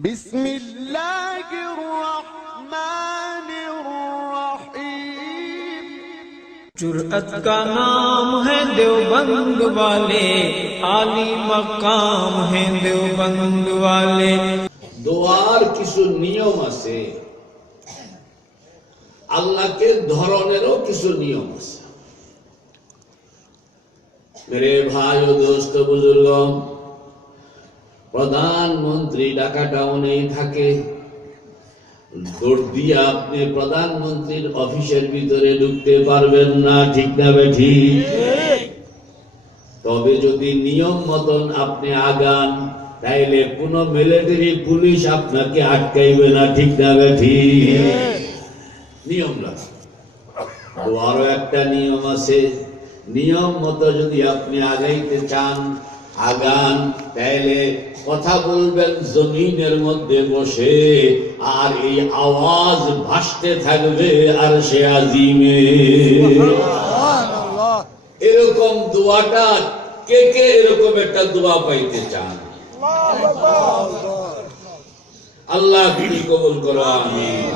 बिस्मिल्लाहिर्रहमानिर्रहीम। जुर्अत का नाम है देवबंद वाले, आली मकाम है देवबंद वाले। দোয়ার কিছু নিয়ম আছে, আল্লাহকে ধরনেরও কিছু নিয়ম আছে। মেরে ভাই ও দোস্ত বুজুর্গ, প্রধানমন্ত্রী ঢাকা টাউনেই থাকে, দৌড় দিয়ে আপনি প্রধানমন্ত্রীর অফিসের ভিতরে ঢুকতে পারবেন না, ঠিক না বেঠিক? তবে যদি নিয়ম মতন আপনি আগান, তাইলে কোন মিলিটারি পুলিশ আপনাকে আটকাইবে না, ঠিক না বেঠিক? নিয়ম রাখে। আরো একটা নিয়ম আছে, নিয়ম মতো যদি আপনি আগাইতে চান, আগান, তাইলে কথা বলবেন জমিনের মধ্যে বসে, আর এই আওয়াজ ভাসতে থাকবে আর সে আজিমে। এরকম দোয়াটা কে কে এরকম একটা দোয়া পাইতে চান? আল্লাহ তুমি কবুল করো, আমিন।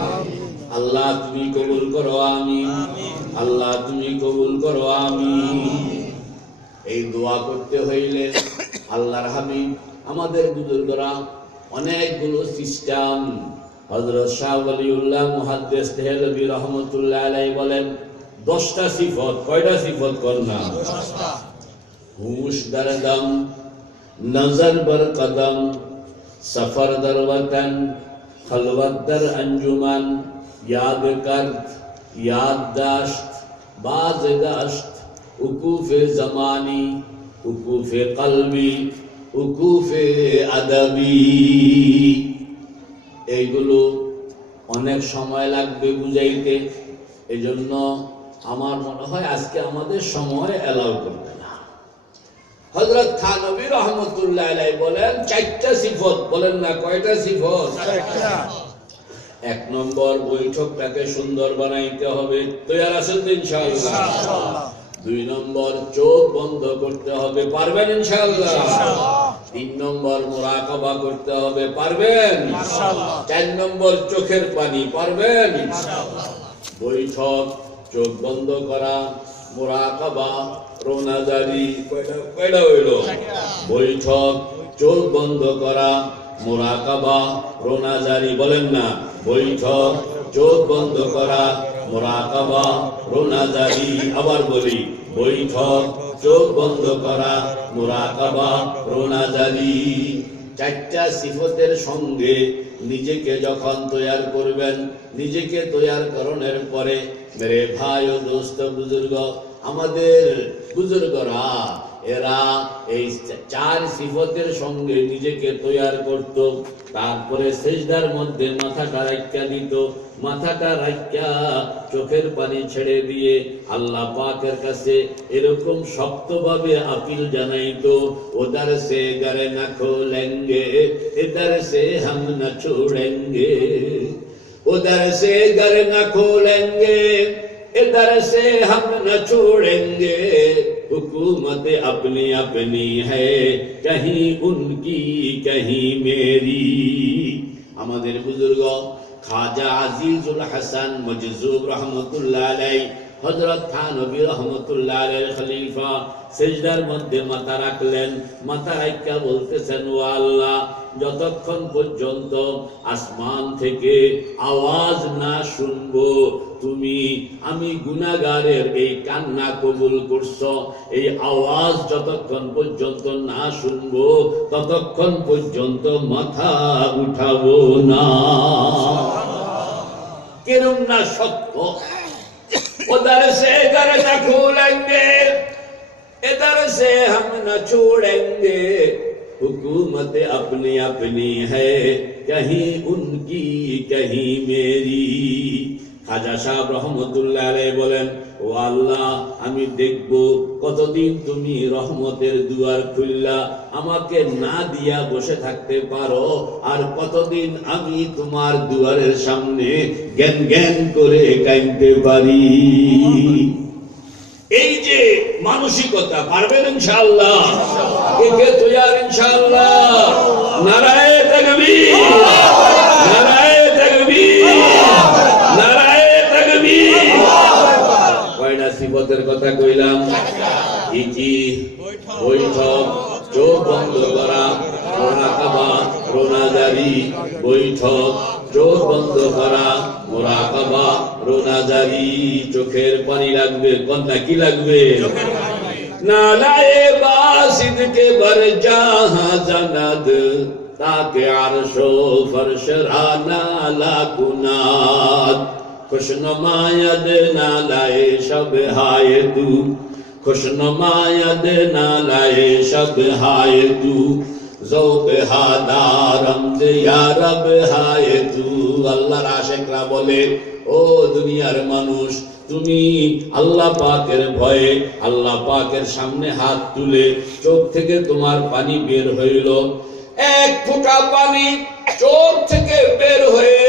আল্লাহ তুমি কবুল করো, আমিন। আল্লাহ তুমি কবুল করো, আমিন। এই দোয়া করতে হইলে আল্লাহর হাবিব আমাদের বুজুর্গরা অনেকগুলো সিস্টেম, হযরত শাহ ওয়ালিউল্লাহ মুহাদ্দিস দেহলভী রাহমাতুল্লাহ আলাইহি বলেন 10টা সিফত। কয়টা সিফত করনা? 10টা। হুশ দর দম, নজর বর কদম, সফর দর ওতন, খলওয়াত দর अंजुमन, याद कर्द, याददाश्त, बाज़दाश्त, उकूफ़े ज़मानी, उकूफ़े क़ल्बी, उकूफ़े अदबी। এইগুলো অনেক সময় লাগবে বুঝাইতে, এজন্য আমার মনে হয় আজকে আমাদের সময় এলাও করবে না। হযরত থানভী রাহমাতুল্লাহ আলাইহি বলেন 4টা সিফত। বলেন না কয়টা সিফত? 4টা। 1 নম্বর, বৈঠকটাকে সুন্দর বানাইতে হবে। তৈয়ার আছেন তো ইনশাআল্লাহ? ইনশাআল্লাহ। 2 নম্বর, চোখ বন্ধ করতে হবে। পারবেন ইনশাআল্লাহ? ইনশাআল্লাহ। 3 নম্বর, মুরাকাবা করতে হবে। পারবেন ইনশাআল্লাহ? 4 নম্বর, চোখের পানি। পারবেন ইনশাআল্লাহ? বৈঠক, চোখ বন্ধ করা, মুরাকাবা, রোনাজারি। কয়টা হইলো? বৈঠক, চোখ বন্ধ করা, মুরাকাবা, রোনাজারি। বলেন না, বৈঠক, চোখ বন্ধ করা, মুরাকাবা, রোনাজারি। আবার বলি, বৈঠক, চোখ বন্ধ করা, মুরাকাবা, রোনাজারি। 4টা সিফতের সঙ্গে নিজেকে যখন তৈয়ার করবেন, নিজেকে তৈয়ার করণের পরে মেরে ভাই ও দোস্ত বুজুর্গ, আমাদের বুজুর্গরা এরা এই 4 সিফতের সঙ্গে নিজেকে তৈয়ার করত। তারপরে সিজদার মধ্যে মাথাটা রাখা দিত, মাথাটা রাখা চোখের পানি ছেড়ে দিয়ে আল্লাহ পাকের কাছে এরকম শক্তভাবে আপিল জানাইতো, ওদার সে গারে না খোলেঙ্গে, ইধার সে হাম না ছোড়েঙ্গে, উধর সে घर न खोलेंगे, इधर से हम न छोड़ेंगे, हुकूमत अपनी अपनी है, कहीं उनकी कहीं मेरी। আমাদের বুজুর্গ খাজা আজিজুল হাসান মজজুব রহমতুল্লাহ আলাইহি, হযরত থানভী রহমতুল্লাহ আলাইহির খলিফা সিজদার মধ্যে মাথা রাখলেন। মাথা রাখা বলতেছেন, ও আল্লাহ, যতক্ষণ পর্যন্ত আসমান থেকে আওয়াজ না শুনবো, তুমি আমি গুনাহগারের এই কান্না কবুল করছো, এই আওয়াজ যতক্ষণ পর্যন্ত না শুনবো ততক্ষণ পর্যন্ত মাথা উঠাবো না। কেরম না সত্য? उधर से घर न खोलेंगे, इधर से हम न छोड़ेंगे, हुकूमत अपनी अपनी है, कहीं उनकी कहीं मेरी। খাজা সাহেব রহমতুল্লাহ আলাইহি বলেন, ও আল্লাহ, আমি দেখব কতদিন তুমি রহমতের দুয়ার খুললা আমাকে না দিয়া বসে থাকতে পারো, আর কতদিন আমি তোমার দুয়ারের সামনে জ্ঞান জ্ঞান করে কাঁদতে পারি। এই যে মানসিকতা, পারবেন ইনশাআল্লাহ? কে কে তৈয়ার ইনশাআল্লাহ? নারায়ে তাকবীর, নারায়ে তাকবীর, নারায়ে তাকবীর। কয়টা সিফতের কথা কইলাম? কি? বৈঠক, চোখ বন্ধ করা, মুরাকাবা, রোনাজারি। বৈঠক, চোখ বন্ধ করা, মুরাকাবা, রোনাজারি। চোখের পানি লাগবে, কন্যা কি লাগবে? নালায়ে বাসিদ কে বর জাহাঁ জানাদ, তাকে আরশো ফরশ রা নালা কুনাদ। খুশনুমায়দ নালায়ে শব হায় তু, খুশনুমায়দ নালায়ে শব হায় তু। ज़ौक़ हादारमद या रब हाय तू। আল্লাহর আশিকরা বলে, ও দুনিয়ার মানুষ, তুমি আল্লাহ পাকের ভয়ে আল্লাহ পাকের সামনে হাত তুলে চোখ থেকে তোমার পানি বের হইল, এক ফোঁটা পানি চোখ থেকে বের হয়ে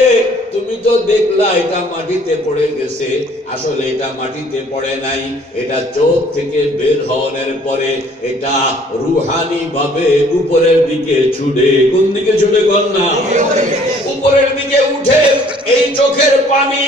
তুমি তো দেখলা এটা মাটিতে পড়ে গেছে। আসলে এটা মাটিতে পড়ে নাই, এটা চোখ থেকে বের হওয়ার পরে এটা রুহানি ভাবে উপরের দিকে ছুটে। কোন দিকে ছুটে? কন্যা উপরের দিকে উঠে এই চোখের পানি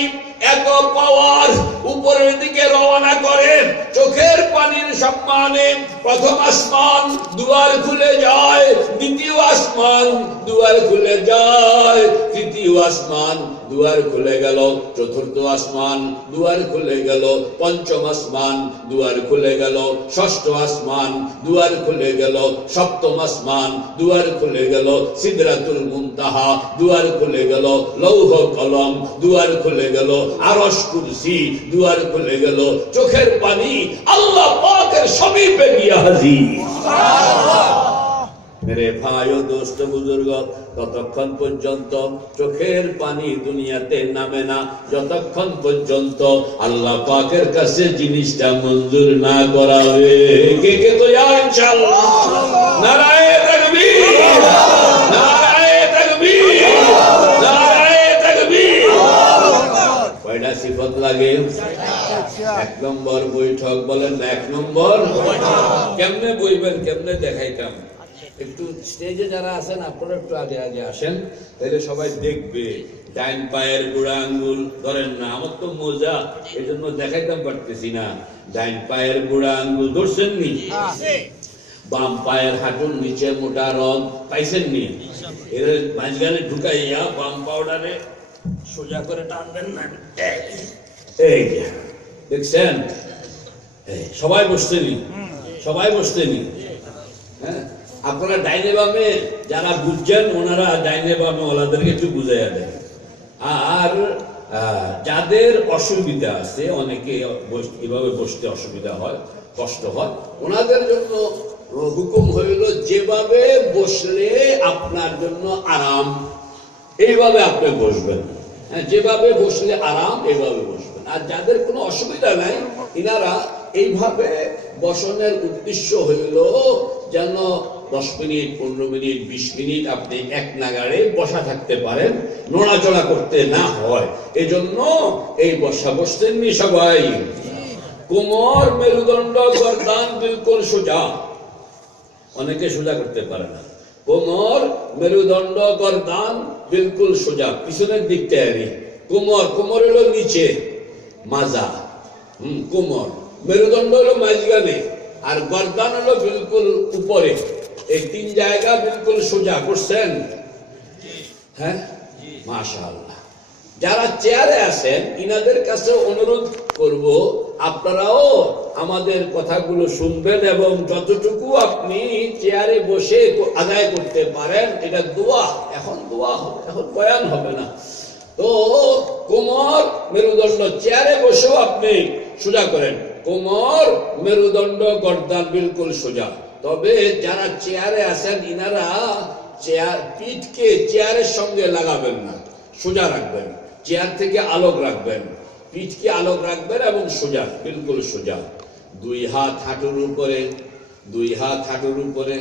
এত পাওয়ার উপরের দিকে রওনা করে। চোখের পানির সম্মানে প্রথম আসমান দুয়ার খুলে যায়, দ্বিতীয় আসমান দুয়ার খুলে যায়, তৃতীয় আসমান দুয়ার খুলে গেল, চতুর্থ আসমান দুয়ার খুলে গেল, পঞ্চম আসমান দুয়ার খুলে গেল, ষষ্ঠ আসমান দুয়ার খুলে গেল, সপ্তম আসমান দুয়ার খুলে গেল, সিদরাতুল মুনতাহা দুয়ার খুলে গেল, লৌহ কলম দুয়ার খুলে গেল, আরশ কুরসি দুয়ার খুলে গেল। চোখের পানি আল্লাহ পাকের সমীপে গিয়ে হাজির। মেরে ভাই ও দোস্ত বুজুর্গ, ততক্ষণ পর্যন্ত চোখের পানি দুনিয়াতে নামে না যতক্ষণ পর্যন্ত আল্লাহ পাকের কাছে জিনিসটা মঞ্জুর না করা হবে। কে কে তো ইনশাআল্লাহ? নারায়ে তাকবীর, নারায়ে তাকবীর, নারায়ে তাকবীর। কয়টা সিফত লাগে? এক নম্বর বৈঠক। বলেন না, এক নম্বর কেমনে বইবেন, কেমনে দেখাইতাম? একটু স্টেজে যারা আছেন আপনারা একটু আগে আগে আসেন, তাহলে সবাই দেখবে। ডাইন পায়ের বুড়া আঙ্গুল ধরেন না, আমার তো মোজা এই জন্য দেখাইতাম পারতেছি না। ডাইন পায়ের বুড়া আঙ্গুল ধরছেন নি? বাম পায়ের হাঁটুর নিচে মোটা রড পাইছেন নি? এর মাঝখানে ঢুকাইয়া বাম পাউডারে সোজা করে টানবেন না। এই দেখছেন? সবাই বসতেনি, সবাই বসতেনি। হ্যাঁ, আপনারা ডাইনে বামে যারা বুঝছেন ওনারা ডাইনে বামে ওনাদেরকে একটু বুঝাইয়া দেন। আর যাদের অসুবিধা আছে, অনেকে এভাবে বসতে অসুবিধা হয়, কষ্ট হয়, ওনাদের জন্য হুকুম হইল যেভাবে বসলে আপনার জন্য আরাম এইভাবে আপনি বসবেন। হ্যাঁ, যেভাবে বসলে আরাম এইভাবে বসবেন। আর যাদের কোনো অসুবিধা নাই ইনারা এইভাবে বসনের উদ্দেশ্য হইল যেন 10 মিনিট 15 মিনিট 20 মিনিট আপনি এক নাগাড়ে বসা থাকতে পারেন, নড়াচড়া করতে না হয়। এজন্য এই বসা বসতেন নি সবাই। কোমর, মেরুদণ্ড, গর্দান বিলকুল সোজা। অনেকে সোজা করতে পারে না। কোমর, মেরুদণ্ড, গর্দান বিলকুল সোজা, পিছনের দিকটা আনি। কোমর, কোমর হলো নিচে, মাজা। কোমর, মেরুদণ্ড হলো মাঝখানে, আর গর্দান হলো বিলকুল উপরে। এই 3 জায়গা বিলকুল সোজা করছেন? হ্যাঁ, মাশাআল্লাহ। যারা চেয়ারে আছেন ইনাদের কাছে অনুরোধ করব আপনারাও আমাদের কথাগুলো শুনবেন এবং যতটুকু আপনি চেয়ারে বসে আদায় করতে পারেন এটা দোয়া। এখন দোয়া হবে, এখন বয়ান হবে না। তো কোমর, মেরুদণ্ড, চেয়ারে বসেও আপনি সোজা করেন। কোমর, মেরুদণ্ড, গর্দান বিলকুল সোজা। তবে যারা চেয়ারে আছেন ইনারা পিঠকে চেয়ারের সঙ্গে লাগাবেন না, সোজা রাখবেন। চেয়ার থেকে আলোক রাখবেন, পিঠকে আলোক রাখবেন এবং সোজা, বিলকুল সোজা। 2 হাত হাঁটুর উপরে, 2 হাত হাঁটুর উপরে,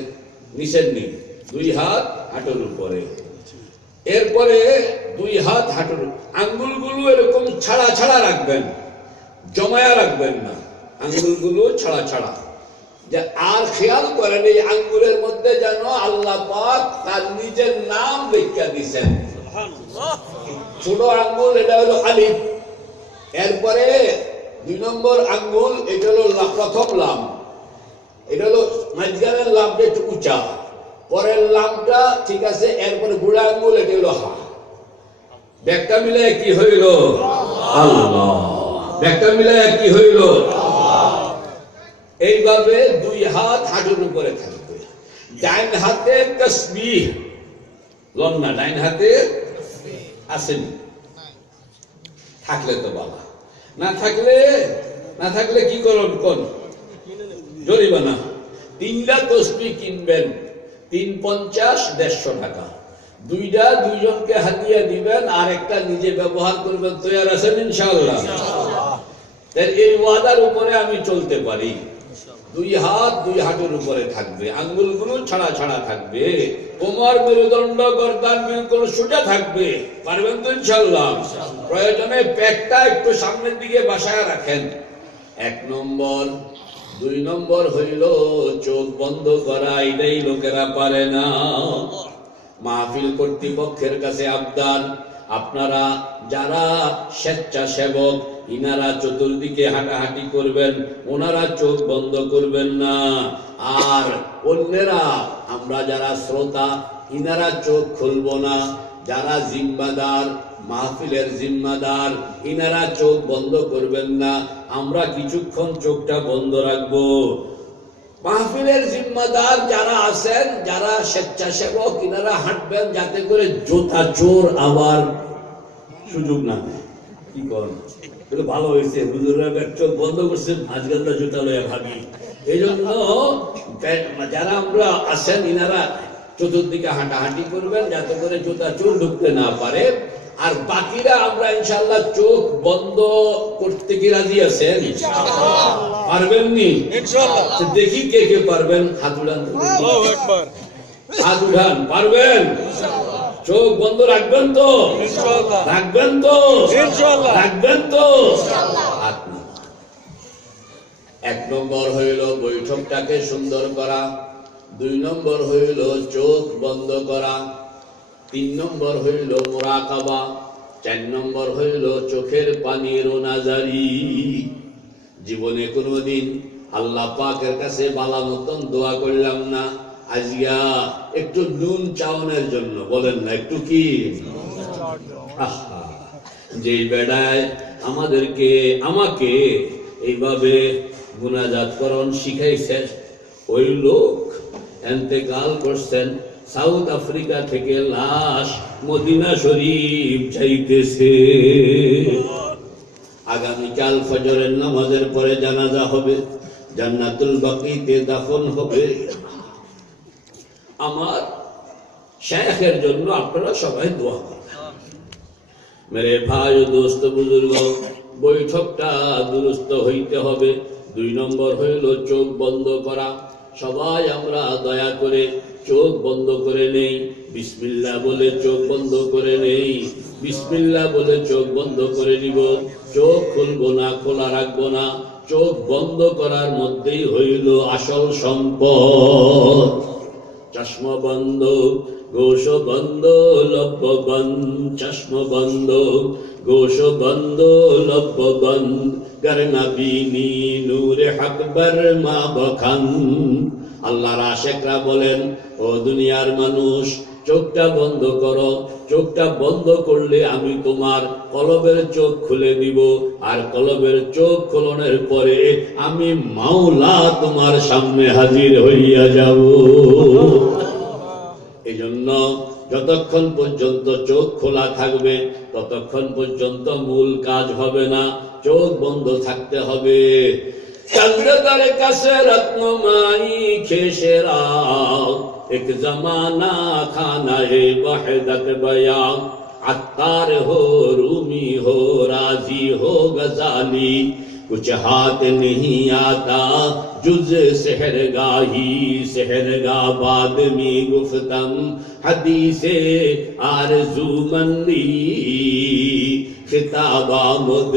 নিচের নি, 2 হাত হাঁটুর উপরে। এরপরে 2 হাত হাঁটুর, আঙ্গুলগুলো এরকম ছাড়া ছাড়া রাখবেন, জমায়া রাখবেন না, আঙ্গুলগুলো ছাড়া ছাড়া। যে আর খেয়াল করেন এই আঙ্গুলের মধ্যে যেন আল্লাহ পাক তার নিজের নাম লিখে দিয়েছেন। ছোট আঙ্গুল এটা হলো আলিফ, এরপরে 2 নম্বর আঙ্গুল এটা হলো প্রথম লাম, এটা হলো মাঝখানের লামটা একটু উঁচা, পরের লামটা ঠিক আছে, এরপরে বুড়া আঙ্গুল এটা হলো হা। ব্যাগটা মিলে কি হইল? আল্লাহ। ব্যাগটা মিলে কি হইল? এইভাবে 2 হাত হাঁটুর উপরে থাকবে। ডাইন হাতে তাসবিহ লন না, ডাইন হাতে আসেনি, থাকলে তো বাবা, না থাকলে কি করুন কোন জরিমানা। 3টা তসবিহ কিনবেন, 350 150 টাকা, 2টা 2 জনকে হাদিয়া দিবেন, আর একটা নিজে ব্যবহার করবেন। তৈরি আছেন ইনশাআল্লাহ? এই ওয়াদার উপরে আমি চলতে পারি। 2 হাত 2 হাঁটুর উপরে থাকবে, আঙ্গুলগুলো ছাড়া ছাড়া থাকবে, কোমর মেরুদণ্ড গর্দান বিলকুল সোজা থাকবে। পারবেন তো ইনশাআল্লাহ? প্রয়োজনে পেটটা একটু সামনের দিকে বাসায় রাখেন। 1 নম্বর। 2 নম্বর হইল চোখ বন্ধ করা, এটাই লোকেরা পারে না। মাহফিল কর্তৃপক্ষের কাছে আবদার, আপনারা যারা স্বেচ্ছাসেবক ইনারা চতুর্দিকে হাঁটাহাঁটি করবেন, ওনারা চোখ বন্ধ করবেন না। আর অন্যেরা আমরা যারা শ্রোতা ইনারা চোখ খুলব না। যারা জিম্মাদার, মাহফিলের জিম্মাদার, ইনারা চোখ বন্ধ করবেন না। আমরা কিছুক্ষণ চোখটা বন্ধ রাখবো। মাহফিলের জিম্মাদার যারা আছেন, যারা স্বেচ্ছাসেবক, ইনারা হাঁটবেন যাতে করে জোতা চোর আবার সুযোগ না দেয়। কি করেন? ভালো হয়েছে, হুজুররা চোখ বন্ধ করছেন, আজকালটা জুতা লইয়া ভাবি। এই জন্য যারা আমরা আছেন ইনারা চতুর্দিকে হাঁটাহাঁটি করবেন যাতে করে জুতা চোর ঢুকতে না পারে। আর বাকিরা আমরা ইনশাআল্লাহ চোখ বন্ধ করতে কি রাজি আছেন? পারবেন নি? দেখি কে কে পারবেন, হাত উঠান। হাত উঠান, পারবেন? চোখ বন্ধ রাখবেন তো? রাখবেন তো? রাখবেন তো? 1 নম্বর হইল বৈঠকটাকে সুন্দর করা, 2 নম্বর হইল চোখ বন্ধ করা, 3 নম্বর হইল মুরাকাবা, 4 নম্বর হইল চোখের পানি রোনাজারি। জীবনে কোনোদিন আল্লাহ পাকের কাছে বালা মতন দোয়া করলাম না, আজকে একটু নুন চাওনের জন্য বলেন না, একটু কি যে বেড়ায় আমাকে এইভাবে মুনাজাতকরণ শিখাইছেন, ওই লোক ইন্তেকাল করছেন, সাউথ আফ্রিকা থেকে লাশ মদিনা শরীফ যাইতেছে। আগামীকাল ফজরের নামাজের পরে জানাজা হবে, জান্নাতুল বাকিতে দাফন হবে। আমার শেখের জন্য আপনারা সবাই দোয়া করবেন। মেরে ভাই ও দোস্ত বুজুর্গ, বৈঠকটা দুরুস্ত হইতে হবে। 2 নম্বর হইল চোখ বন্ধ করা। সবাই আমরা দয়া করে চোখ বন্ধ করে নেই, বিসমিল্লাহ বলে চোখ বন্ধ করে নেই, বিসমিল্লাহ বলে চোখ বন্ধ করে নিব। চোখ খুলবো না, খোলা রাখবো না। চোখ বন্ধ করার মধ্যেই হইল আসল সম্পদ। চশমা বন্ধ, গোশ বন্ধ, লব্ব বন্ধ, চশমা বন্ধ, গোশ বন্ধ, লব্ব বন্ধ, গর নবীনি নূরে হক বর মা বখান। আল্লাহর আশিকরা বলেন, ও দুনিয়ার মানুষ, চোখটা বন্ধ করো। চোখটা বন্ধ করলে আমি তোমার কলবের চোখ খুলে দিব, আর কলবের চোখ খোলনের পরে আমি মাওলা তোমার সামনে হাজির হইয়া যাব। এই জন্য যতক্ষণ পর্যন্ত চোখ খোলা থাকবে ততক্ষণ পর্যন্ত মূল কাজ হবে না, চোখ বন্ধ থাকতে হবে। চন্দ্রদার কাছে রত্নমাই খেসেরা, এক জমানা খানা হে ওয়াহদত বয়া। अत्तार हो, रूमी हो, राजी हो, गजाली, कुछ हाथ नहीं आता जुज सहरगाही। सहरगा बाद में गुफ्तम हदीसे आरज़ूमंदी, खिताबा मुद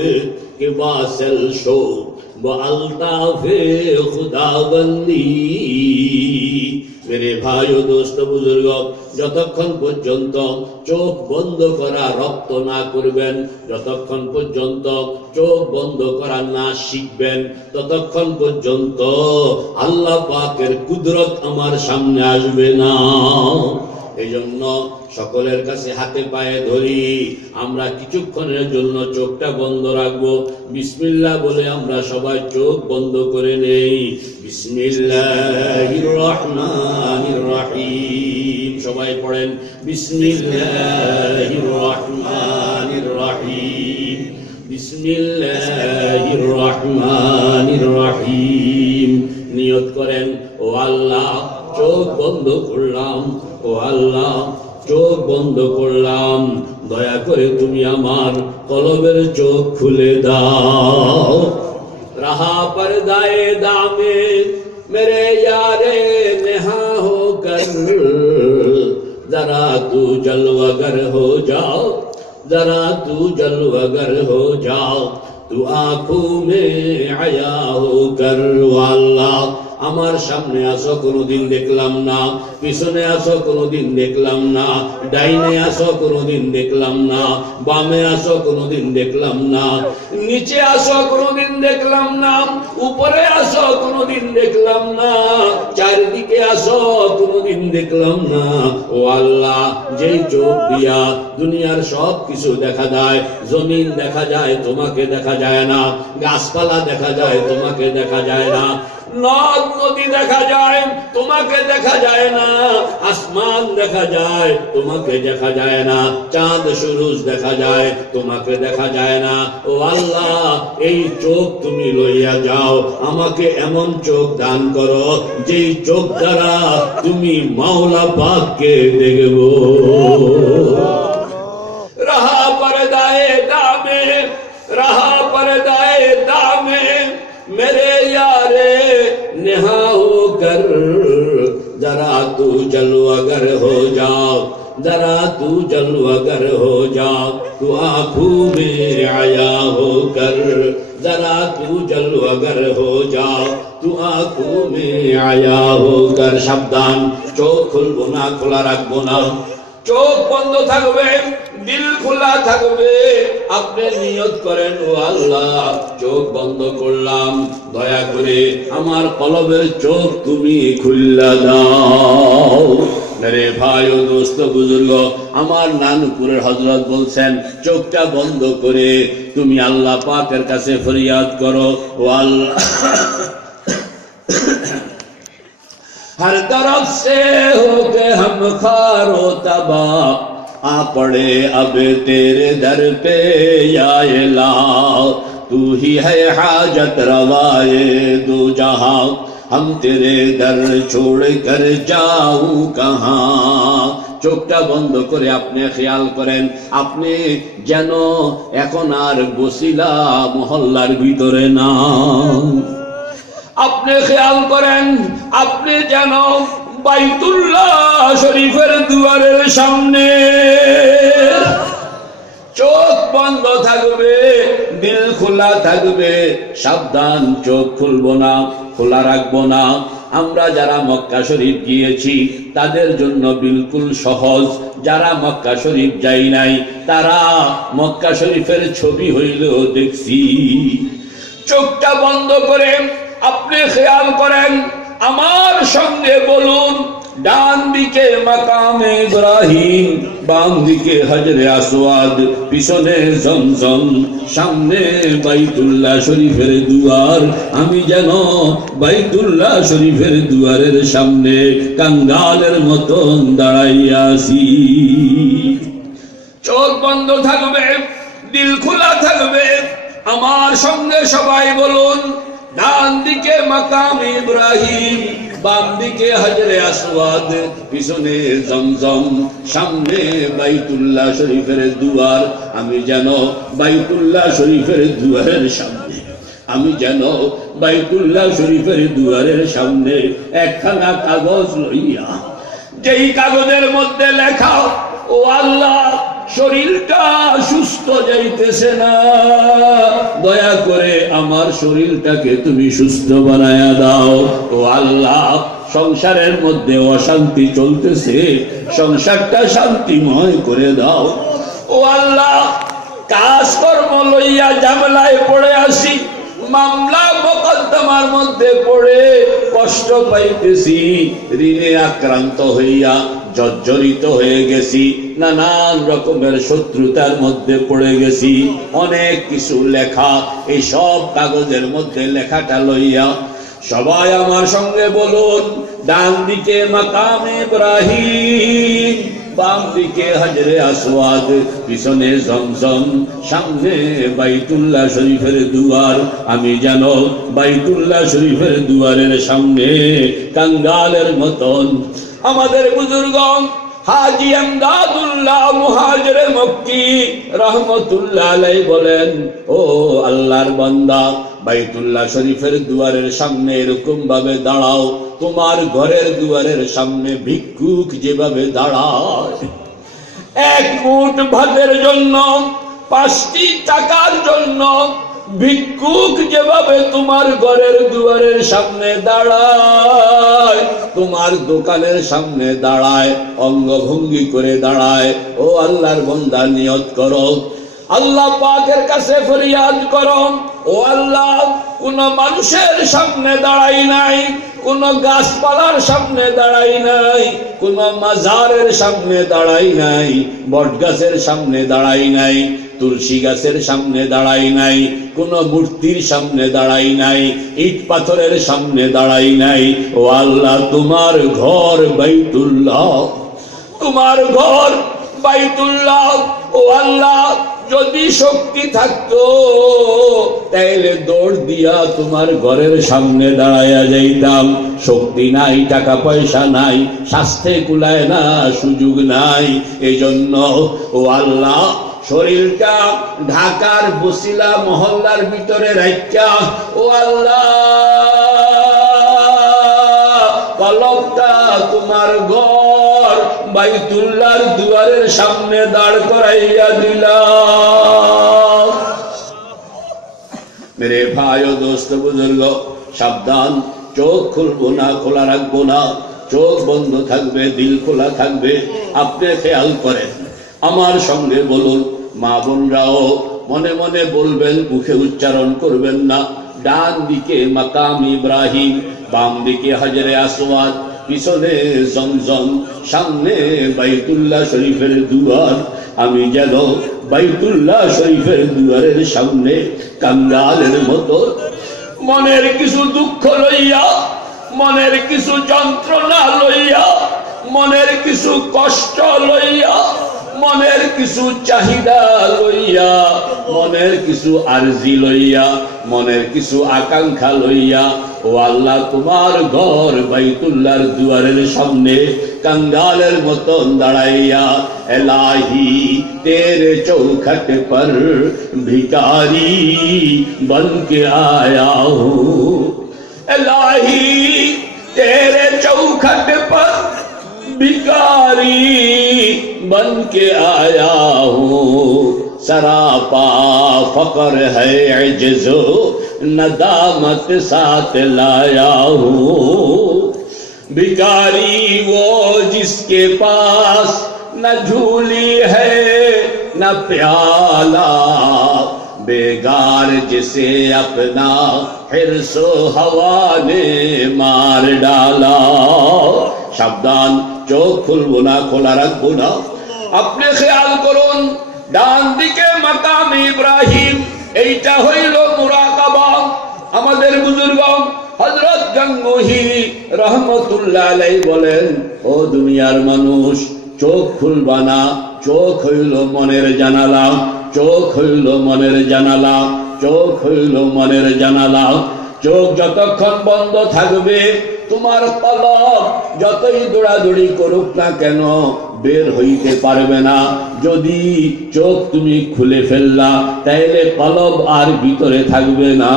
के वासल शो व अल्ताफ़े खुदाबंदी। मेरे भाइयों दोस्तों बुजुर्ग, যতক্ষণ পর্যন্ত চোখ বন্ধ করা রপ্ত না করবেন, যতক্ষণ পর্যন্ত চোখ বন্ধ করা না শিখবেন, ততক্ষণ পর্যন্ত আল্লাহ পাকের কুদরত আমার সামনে আসবে না। এই জন্য সকলের কাছে হাতে পায়ে ধরি, আমরা কিছুক্ষণের জন্য চোখটা বন্ধ রাখবো। বিসমিল্লাহ বলে আমরা সবাই চোখ বন্ধ করে নেই। বিসমিল্লাহির রহমানির রহিম। সবাই পড়েন বিসমিল্লাহির রহমানির রহিম, বিসমিল্লাহির রহমানির রহিম। নিয়ত করেন, ও আল্লাহ চোখ বন্ধ করলাম, ও আল্লাহ চোখ বন্ধ করলাম, দয়া করে তুমি আমার কলবের চোখ খুলে দাও। रहा पर्दाए दामे मेरे यारे नेहा होकर, जरा तू जलवगर हो जाओ, जरा तू जलवगर हो जाओ, तू आंखों में आया होकर। अल्लाह আমার সামনে আসো কোনোদিন দেখলাম না, পিছনে আসো কোনোদিন দেখলাম না, ডাইনে আসো কোনোদিন দেখলাম না, বামে আসো কোনোদিন দেখলাম না, নিচে আসো কোনোদিন দেখলাম না, উপরে আসো কোনোদিন দেখলাম না, চারিদিকে আসো কোনোদিন দেখলাম না। ও আল্লাহ, যেই চোখ দিয়া দুনিয়ার সব কিছু দেখা যায়, জমিন দেখা যায় তোমাকে দেখা যায় না, গাছপালা দেখা যায় তোমাকে দেখা যায় না, নদ নদী দেখা যায় তোমাকে দেখা যায় না, আসমান দেখা যায় তোমাকে দেখা যায় না, চাঁদ সূরজ দেখা যায় তোমাকে দেখা যায় না। ও আল্লাহ, এই চোখ তুমি লইয়া যাও, আমাকে এমন চোখ দান করো যেই চোখ দ্বারা তুমি মাওলা পাককে দেখব। रहा पर्दाए दामे, रहा पर्दाए दामे मेरे यारे नेहा होकर, जरा तू जलवगर हो जाओ, जरा तू जलवगर हो जाओ, तू आंखों में आया होकर, जरा तू जलवगर हो जाओ, तू आंखों में आया होकर। সাবধান, চোখ খুলবো না, খোলা রাখবো না, চোখ বন্ধ থাকবে, দিল খোলা থাকবে। আপনি নিয়ত করেন, ও আল্লাহ চোখ বন্ধ করলাম, দয়া করে আমার কলবের চোখ তুমি খুলে দাও। মেরে ভাই ও দোস্ত বুজুর্গ, আমার নানপুরের হযরত বলছেন, চোখটা বন্ধ করে তুমি আল্লাহ পাকের কাছে ফরিয়াদ করো, ও আল্লাহ हर तरफ से होके हम खारो तबा, आ पड़े अब तेरे दर पे या इला, तू ही है हाजत रवाए दो जहां, हम तेरे दर छोड़ कर जाऊं कहां। চোখটা বন্ধ করে আপনি খেয়াল করেন, আপনি যেন এখন আর বসিলা মহল্লার ভিতরে না, আপনি খেয়াল করেন আপনি যেন বাইতুল্লাহ শরীফের দুয়ারের সামনে। চোখ বন্ধ থাকবে, দিল খোলা থাকবে। সাবধান, চোখ খুলবো না, খোলা রাখবো না। আমরা যারা মক্কা শরীফ গিয়েছি তাদের জন্য বিলকুল সহজ, যারা মক্কা শরীফ যাই নাই তারা মক্কা শরীফের ছবি হইলেও দেখছি। চোখটা বন্ধ করে আপনি খেয়াল করেন, আমার সঙ্গে বলুন, ডান দিকে মাকামে ইব্রাহিম, বাম দিকে হজরে আসওয়াদ, পিছনে জমজম, সামনে বাইতুল্লাহ শরীফের দুয়ার। আমি যেন বাইতুল্লাহ শরীফের দুয়ারের সামনে কাঙ্গালের মতন দাঁড়াইয়া আছি। চোখ বন্ধ থাকবে, দিল খোলা থাকবে। আমার সঙ্গে সবাই বলুন, ডান দিকে মাকাম ইব্রাহিম, বাম দিকে হজরে আসওয়াদ, পিছনে জমজম, সামনে বাইতুল্লাহ শরীফের দুয়ার। আমি যেন বাইতুল্লাহ শরীফের দুয়ারের সামনে, আমি যেন বাইতুল্লাহ শরীফের দুয়ারের সামনে একখানা কাগজ লইয়া, যেই কাগজের মধ্যে লেখা, ও আল্লাহ শরীরটা সুস্থ সুস্থ যাইতেছে না, দয়া করে আমার শরীরটাকে তুমি সুস্থ বানায়া দাও। ও আল্লাহ, সংসারের মধ্যে অশান্তি চলতেছে, সংসারটা শান্তিময় করে দাও। ও আল্লাহ, কাজকর্ম লইয়া ঝামেলায় পড়ে আসি, মামলা মোকদ্দমার মধ্যে পড়ে কষ্ট পাইতেছি, ঋণে আক্রান্ত হইয়া জর্জরিত হয়ে গেছি, নানান রকমের শত্রুতার মধ্যে পড়ে গেছি। অনেক কিছু লেখা, এই সব কাগজের মধ্যে লেখাটা লইয়া সবাই আমার সঙ্গে বলুন, ডান দিকে মাকামে ইব্রাহিম, বাম দিকে হাজরে আসওয়াদ, পিছনে জমজম, সামনে বাইতুল্লাহ শরীফের দুয়ার। আমি যেন বাইতুল্লাহ শরীফের দুয়ারের সামনে কাঙ্গালের মতন। আমাদের বুজুর্গ হাজী আমদাদুল্লাহ মুহাজিরে মক্কি রহমতুল্লাহ আলাইহি বলেন, ও আল্লাহর বান্দা, বাইতুল্লাহ শরীফের দুয়ারের সামনে এরকম ভাবে দাঁড়াও, তোমার ঘরের দুয়ারের সামনে ভিক্ষুক যেভাবে দাঁড়ায়। এক মুঠ ভাতের জন্য, 5টি টাকার জন্য ভিক্ষুক যেভাবে তোমার ঘরের দুয়ারের সামনে দাঁড়ায়, তোমার দোকানের সামনে দাঁড়ায়, অঙ্গভঙ্গি করে দাঁড়ায়। ও আল্লাহর বান্দা, নিয়ত করো, আল্লাহ পাকের কাছে ফরিয়াদ করো, ও আল্লাহ, কোন মানুষের সামনে দাঁড়াই নাই, কোন গাছপালার সামনে দাঁড়াই নাই, কোন মাজারের সামনে দাঁড়াই নাই, বট গাছের সামনে দাঁড়াই নাই, তুলসী গাছের সামনে দাঁড়াই নাই, কোন মূর্তির সামনে দাঁড়াই নাই, ইট পাথরের সামনে দাঁড়াই নাই। ও আল্লাহ, তোমার ঘর বাইতুল্লাহ, তোমার ঘর বাইতুল্লাহ। ও আল্লাহ, যদি শক্তি থাকতো তাইলে দৌড় দিয়া তোমার ঘরের সামনে দাঁড়াইয়া যাইতাম। শক্তি নাই, টাকা পয়সা নাই, স্বাস্থ্যে কুলায় না, সুযোগ নাই। এই জন্য ও আল্লাহ, শরীরটা ঢাকার বসিলা মহল্লার ভিতরে রাখা, ও আল্লাহ, কলবটা তোমার ঘর বাইতুল্লাহর দুয়ারের সামনে দাঁড় করাইয়া দিলাম। মেরে ভাই ও দোস্ত বুজুর্গ, সাবধান, চোখ খুলবো না, খোলা রাখবো না, চোখ বন্ধ থাকবে, দিল খোলা থাকবে। আপনি খেয়াল করেন, আমার সঙ্গে বলুন, মা বোনরাও মনে মনে বলবেন, মুখে উচ্চারণ করবেন না। ডান দিকে মাকাম ইব্রাহিম, বাম দিকে হাজরে আসওয়াদ, পিছনে জমজম, সামনে বাইতুল্লাহ শরীফের দুয়ার। আমি যেন বাইতুল্লাহ শরীফের দুয়ারের সামনে কাঙ্গালের মতো মনের কিছু দুঃখ লইয়া, মনের কিছু যন্ত্রণা লইয়া, মনের কিছু কষ্ট লইয়া, মনের কিছু চাহিদা লইয়া, মনের কিছু আরজি লইয়া, মনের কিছু আকাঙ্ক্ষা লইয়া, ও আল্লাহ, তোমার ঘর বাইতুল্লাহর দুয়ারের সামনে कंगालर मतन दड़ाइया एलाही तेरे चौखट पर भिकारी बन के आया हूँ। एलाही तेरे चौखट पर भिकारी बन के आया हूँ। सरापा फकर है अजज़ो नदामत साथ लाया हूँ। भिखारी वो जिसके पास न झूली है न प्याला, बेगार जिसे अपना हिर्सो हवा ने मार डाला। सावधान, चोख खुलबो ना, खोला रखबो ना। अपने ख्याल करुन डान दिके मकाम इब्राहिम, এইটা হইল মুরাকাবা। আমাদের বুজুর্গ হযরত গঙ্গোহী রহমাতুল্লাহ আলাইহি বলেন, ও দুনিয়ার মানুষ, চোখ খুলবা না, চোখ হইল মনের জানালা, চোখ হইল মনের জানালা, চোখ হইল মনের জানালা। চোখ যতক্ষণ বন্ধ থাকবে তোমার কলব যতই দৌড়াদৌড়ি করুক না কেন বের হইতে পারবে না। যদি চোখ তুমি খুলে ফেললা তাইলে কলব আর ভিতরে থাকবে না,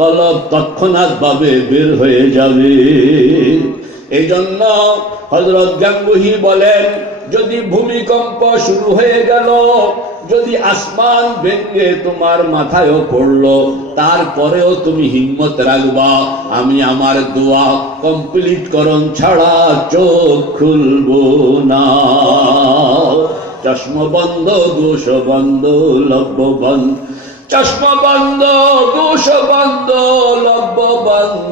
কলব তৎক্ষণাৎ ভাবে বের হয়ে যাবে। এই জন্য হযরত গঙ্গোহী বলেন, যদি ভূমিকম্প শুরু হয়ে গেল যদি আসমান ভেঙে তোমার মাথায়ও পড়লো, তারপরেও তুমি হিম্মত রাখবা আমি আমার দোয়া কমপ্লিট করণ ছাড়া চোখ খুলবো না। চশমা বন্ধ, গোশ বন্ধ, লব্য বন্ধ, চশমা বন্ধ, গোশ বন্ধ, লব্য বন্ধ,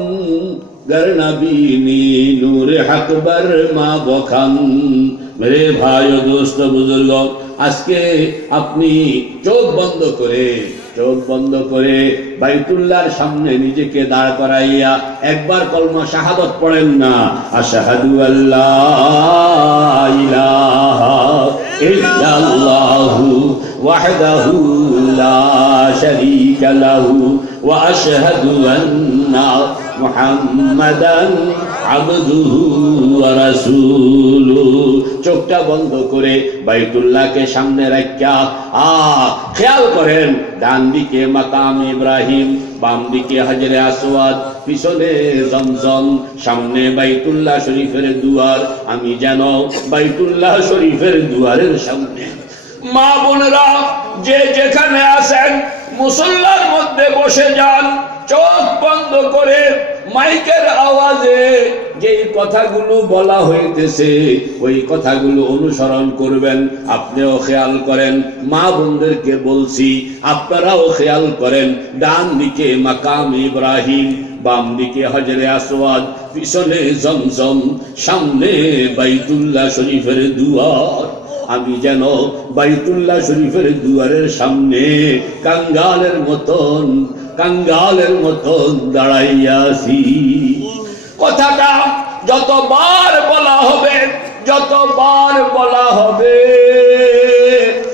गर नबीनी नूर हकबर मा बखान। मेरे भाइयों दोस्तों बुजुर्गों, আজকে আপনি চোখ বন্ধ করে বাইতুল্লাহর সামনে নিজেকে দাঁড় করাইয়া একবার কলমা শাহাদাত পড়েন না, আশহাদু আল্লাহ ইলাহা ইল্লাল্লাহু ওয়াহদাহু লা শারীকা লাহু ওয়া আশহাদু আন্না মুহাম্মাদান আবদুহু ওয়া রাসূলুহু। চোখটা বন্ধ করে বাইতুল্লাহকে সামনে রাখিয়া খেয়াল করেন, ডান দিকে মাকাম ইব্রাহিম, বাম দিকে হাজরে আসওয়াদ, পিছনে জমজম, সামনে বাইতুল্লাহ শরীফের দুয়ার। আমি যেন বাইতুল্লাহ শরীফের দুয়ারের সামনে। মা বোনেরা, যে যেখানে আছেন মুসল্লার মধ্যে বসে যান, চোখ বন্ধ করে মাইকের আওয়াজে যে কথাগুলো বলা হইতেছে ওই কথাগুলো অনুসরণ করবেন। আপনিও খেয়াল করেন, মা বোনদেরকে বলছি আপনারাও খেয়াল করেন। ডান দিকে মাকাম ইব্রাহিম, বাম দিকে হজরে আসওয়াদ, পিছনে জমজম, সামনে বাইতুল্লাহ শরীফের দুয়ার। আমি যেন বাইতুল্লাহ শরীফের দুয়ারের সামনে কাঙ্গালের মতন দাঁড়াইয়াছি। কথাটা যতবার বলা হবে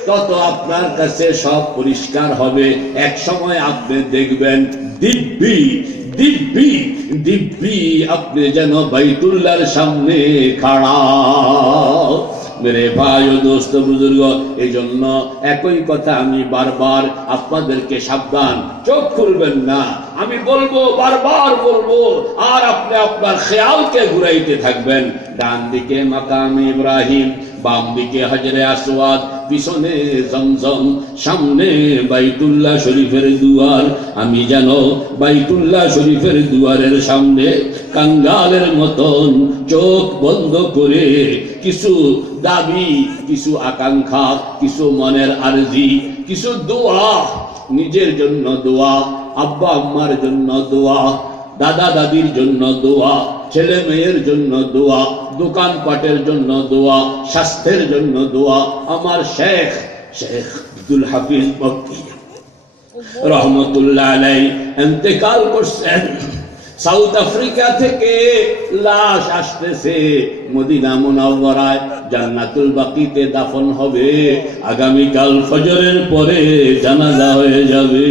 তত আপনার কাছে সব পরিষ্কার হবে। এক সময় আপনি দেখবেন দিব্যি আপনি যেন বাইতুল্লাহর সামনে খাড়া। মেরে ভাই ও দোস্ত বুজুর্গ, এই জন্য একই কথা আমি বারবার আপনাদেরকে সাবধান, চোখ খুলবেন না। আমি বলবো, বারবার বলবো, আর আপনি আপনার খেয়ালকে ঘুরাইতে থাকবেন। ডান দিকে মাকাম ইব্রাহিম, বাম দিকে হজরে আসওয়াদ, পিছনে জমজম, সামনে বাইতুল্লাহ শরীফের দুয়ার। আমি যেন বাইতুল্লাহ শরীফের দুয়ারের সামনে কাঙ্গালের মতন চোখ বন্ধ করে কিছু দাবি, কিছু আকাঙ্ক্ষা, কিছু মনের আরজি, কিছু দোয়া, নিজের জন্য দোয়া, আব্বা আম্মার জন্য দোয়া, দাদা দাদির জন্য দোয়া, ছেলে মেয়ের জন্য দোয়া, দোকানপাটের জন্য দোয়া, স্বাস্থ্যের জন্য দোয়া। আমার শেখ আব্দুল হাফিজ মক্কি রহমতুল্লাহ আলাইহি ইন্তেকাল করছেন। সাউথ আফ্রিকা থেকে লাশ আসতেছে মদিনা মুনাওয়ারায়, জান্নাতুল বাকিতে দাফন হবে। আগামীকাল ফজরের পরে জানাজা হয়ে যাবে।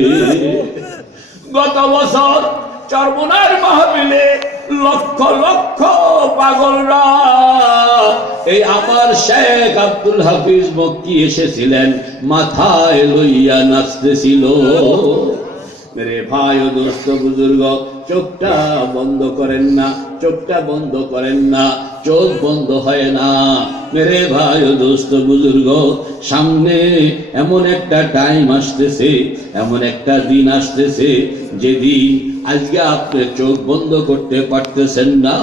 গত বছর চরমোনার মাহফিলে লক্ষ লক্ষ পাগলরা এই আমার শেখ আব্দুল হাফিজ মক্কি এসেছিলেন, মাথায় লইয়া নাচতেছিল। মেরে ভাই ও দোস্ত বুজুর্গ, চোখটা বন্ধ করেন না, চোখ বন্ধ হয় না। মেরে ভাই ও দোস্ত বুজুর্গ, সামনে এমন একটা টাইম আসতেছে, এমন একটা দিন আসতেছে যেদিন আজকে আপনি চোখ বন্ধ করতে পারতেছেন না।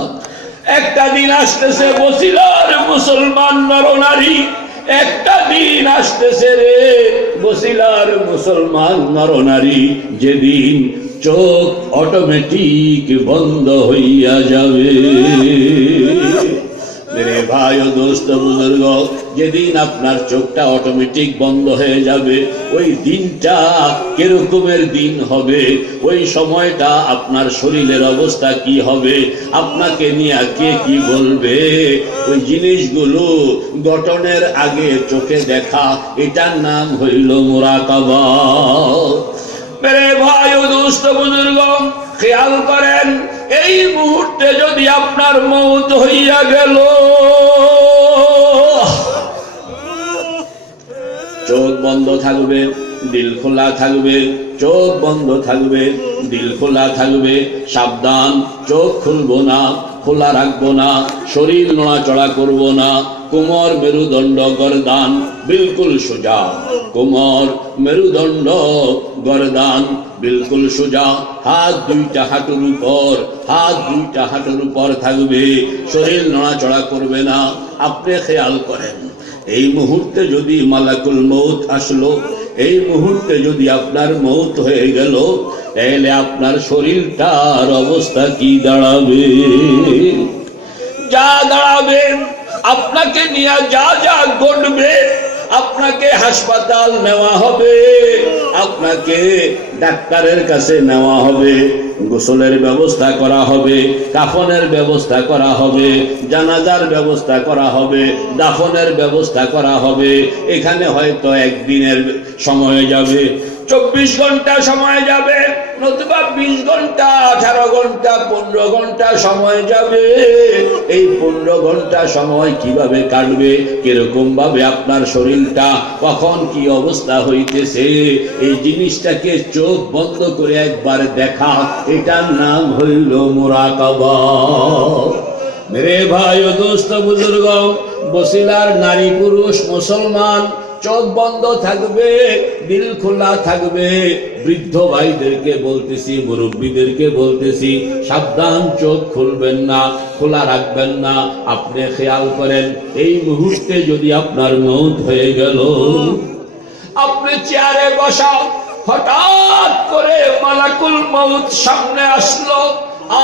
একটা দিন আসতেছে বছিলার মুসলমান নরনারী, একটা দিন আসতেছে রে বছিলার মুসলমান নরনারী, যেদিন চোখ অটোমেটিক বন্ধ হইয়া যাবে। মেরে ভাই ও দোস্ত বুজুর্গ, যেদিন আপনার চোখটা অটোমেটিক বন্ধ হয়ে যাবে, ওই দিনটা কিরকমের দিন হবে, ওই সময়টা আপনার শরীরের অবস্থা কি হবে, আপনাকে নিয়ে কে কি বলবে, ওই জিনিসগুলো গঠনের আগে চোখে দেখা, এটার নাম হইল মুরাকাবা। মেরে ভাই ও দোস্ত বুজুর্গ, খেয়াল করেন, এই মুহূর্তে যদি আপনার মৌত হইয়া গেল, চোখ বন্ধ থাকবে, দিল খোলা থাকবে, চোখ বন্ধ থাকবে, দিল খোলা থাকবে। সাবধান, চোখ খুলবো না, খোলা রাখবো না, শরীর নড়াচড়া করবো না, কোমর, মেরুদণ্ড, গর্দান बिल्कुल সোজা, কোমর, মেরুদণ্ড, গর্দান বিলকুল সোজা, হাত দুইটা হাঁটুর উপর থাকবে, শরীর নড়াচড়া করবে না। আপনি খেয়াল করেন, এই মুহূর্তে যদি মালাকুল মউত আসলো, এই মুহূর্তে যদি আপনার মউত হয়ে গেল, তাহলে আপনার শরীরটার অবস্থা কি দাঁড়াবে? যা দাঁড়াবে, আপনাকে নিয়ে যা যা ঘটবে, আপনাকে হাসপাতাল নেওয়া হবে, আপনাকে ডাক্তারের কাছে নেওয়া হবে, গোসলের ব্যবস্থা করা হবে, কাফনের ব্যবস্থা করা হবে, জানাজার ব্যবস্থা করা হবে, দাফনের ব্যবস্থা করা হবে। এখানে হয়তো একদিনের সময় যাবে, 24 ঘন্টা সময় যাবে, নতুবা 20 ঘন্টা, 18 ঘন্টা, 15 ঘন্টা সময় যাবে। এই 15 ঘন্টা সময় কিভাবে কাটবে, কিরকম ভাবে আপনার শরীরটা কখন কি অবস্থা হইতেছে, এই জিনিসটাকে চোখ বন্ধ করে একবার দেখা, এটার নাম হইল মুরাকাবা। মেরে ভাই ও দোস্ত বুজুর্গ, বসিলার নারী পুরুষ মুসলমান, চোখ বন্ধ থাকবে, দিল খোলা থাকবে। বৃদ্ধ ভাইদেরকে বলতেছি, মুরব্বীদেরকে বলতেছি, সাবধান, চোখ খুলবেন না, খোলা রাখবেন না। আপনি খেয়াল করেন, এই মুহূর্তে যদি আপনার মউত হয়ে গেল, আপনি চেয়ারে বসা, হঠাৎ করে মালাকুল মউত সামনে আসলো,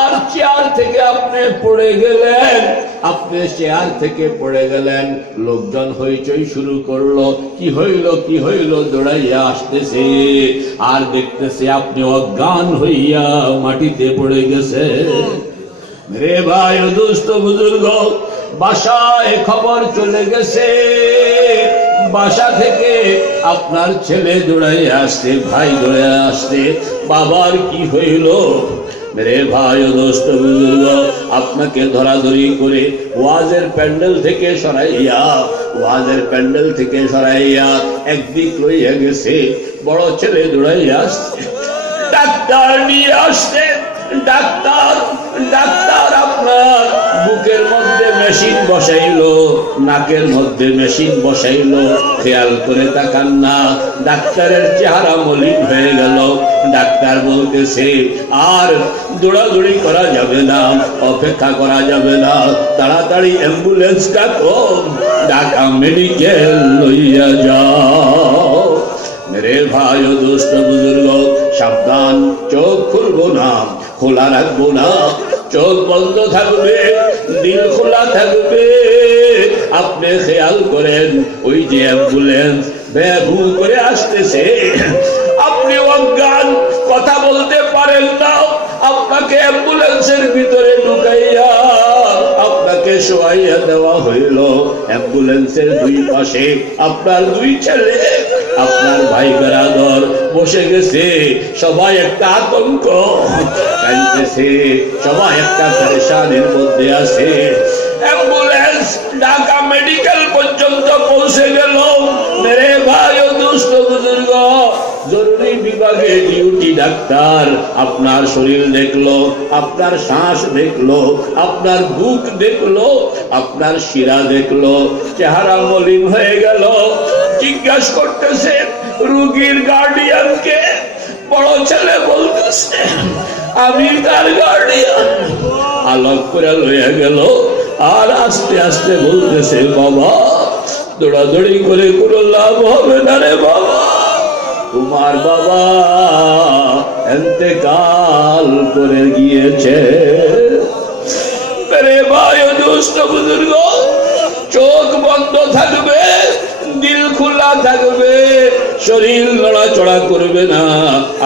আর চেয়ার থেকে আপনি পড়ে গেলেন। আপনি চেয়ার থেকে পড়ে গেলেন, লোকজন হইচই শুরু করলো, কি হইল, দৌড়াইয়া আসতেছে, আর দেখতেছে আপনি অজ্ঞান হইয়া মাটিতে পড়ে গেছে। রে ভাই ও দোস্ত বুজুর্গ, বাসায় খবর চলে গেছে, বাসা থেকে আপনার ছেলে দৌড়াই আসছে, ভাই দৌড়ে আসছে, বাবার কি হইল? মেরে ভাই ও দোস্ত বুজুর্গ, আপনাকে ধরাধরি করে ওয়াজের প্যান্ডেল থেকে সরাইয়া একদিক লইয়া গেছে। বড় ছেলে দৌড়াইয়া আসছে, ডাক্তার নিয়ে আসছে। ডাক্তার আপনার বুকের মধ্যে মেশিন বসাইলো, নাকের মধ্যে মেশিন বসাইলো। খেয়াল করে তাকান না, ডাক্তারের চেহারা মলিন হয়ে গেল। ডাক্তার বলতেছে, আর দৌড়াদৌড়ি করা যাবে না, অপেক্ষা করা যাবে না, তাড়াতাড়ি অ্যাম্বুলেন্স ডাকো, ঢাকা মেডিকেল লইয়া যাও। মেরে ভাই ও দোস্ত বুজুর্গ, সাবধান, চোখ খুলবো না, খোলা রাখবো না, চোখ বন্ধ থাকবে, দিল খোলা থাকবে। আপনি খেয়াল করেন, ওই যে অ্যাম্বুলেন্স ভ্যাভু করে আসতেছে, আপনি অজ্ঞান, কথা বলতে পারেন না, আপনাকে অ্যাম্বুলেন্সের ভিতরে ঢুকাইয়া আপনাকে শোয়াইয়া দেওয়া হইল। অ্যাম্বুলেন্সের দুই পাশে আপনার দুই ছেলে, আপনার ভাই বেরাদর বসে গেছে। সবাই একটা আতঙ্ক কাঁদতেছে, সবাই একটা পরেশানির মধ্যে আছে। অ্যাম্বুলেন্স ঢাকা মেডিকেল পর্যন্ত পৌঁছে গেল। মেরে ভাই ও দুষ্ট বুজুর্গ, জরুরি বিভাগে ডিউটি ডাক্তার আপনার শরীর দেখলো, আপনার শ্বাস দেখলো, আপনার বুক দেখলো, আপনার শিরা দেখলো, চেহারা মলিন হয়ে গেল। জিজ্ঞাসা করতেছে রোগীর গার্ডিয়ানকে। বড় ছেলে বলতেছে, আমি তার গার্ডিয়ান। আলোক করে লইয়া গেল, আর আস্তে আস্তে বলতেছে, বাবা, দৌড়াদৌড়ি করে কোনো লাভ হবে না রে বাবা, তোমার বাবা ইন্তেকাল করে গিয়েছে। মেরে ভাই ও দুষ্ট বুজুর্গ, চোখ বন্ধ থাকবে, দিল খোলা থাকবে, শরীর নড়াচড়া করবে না।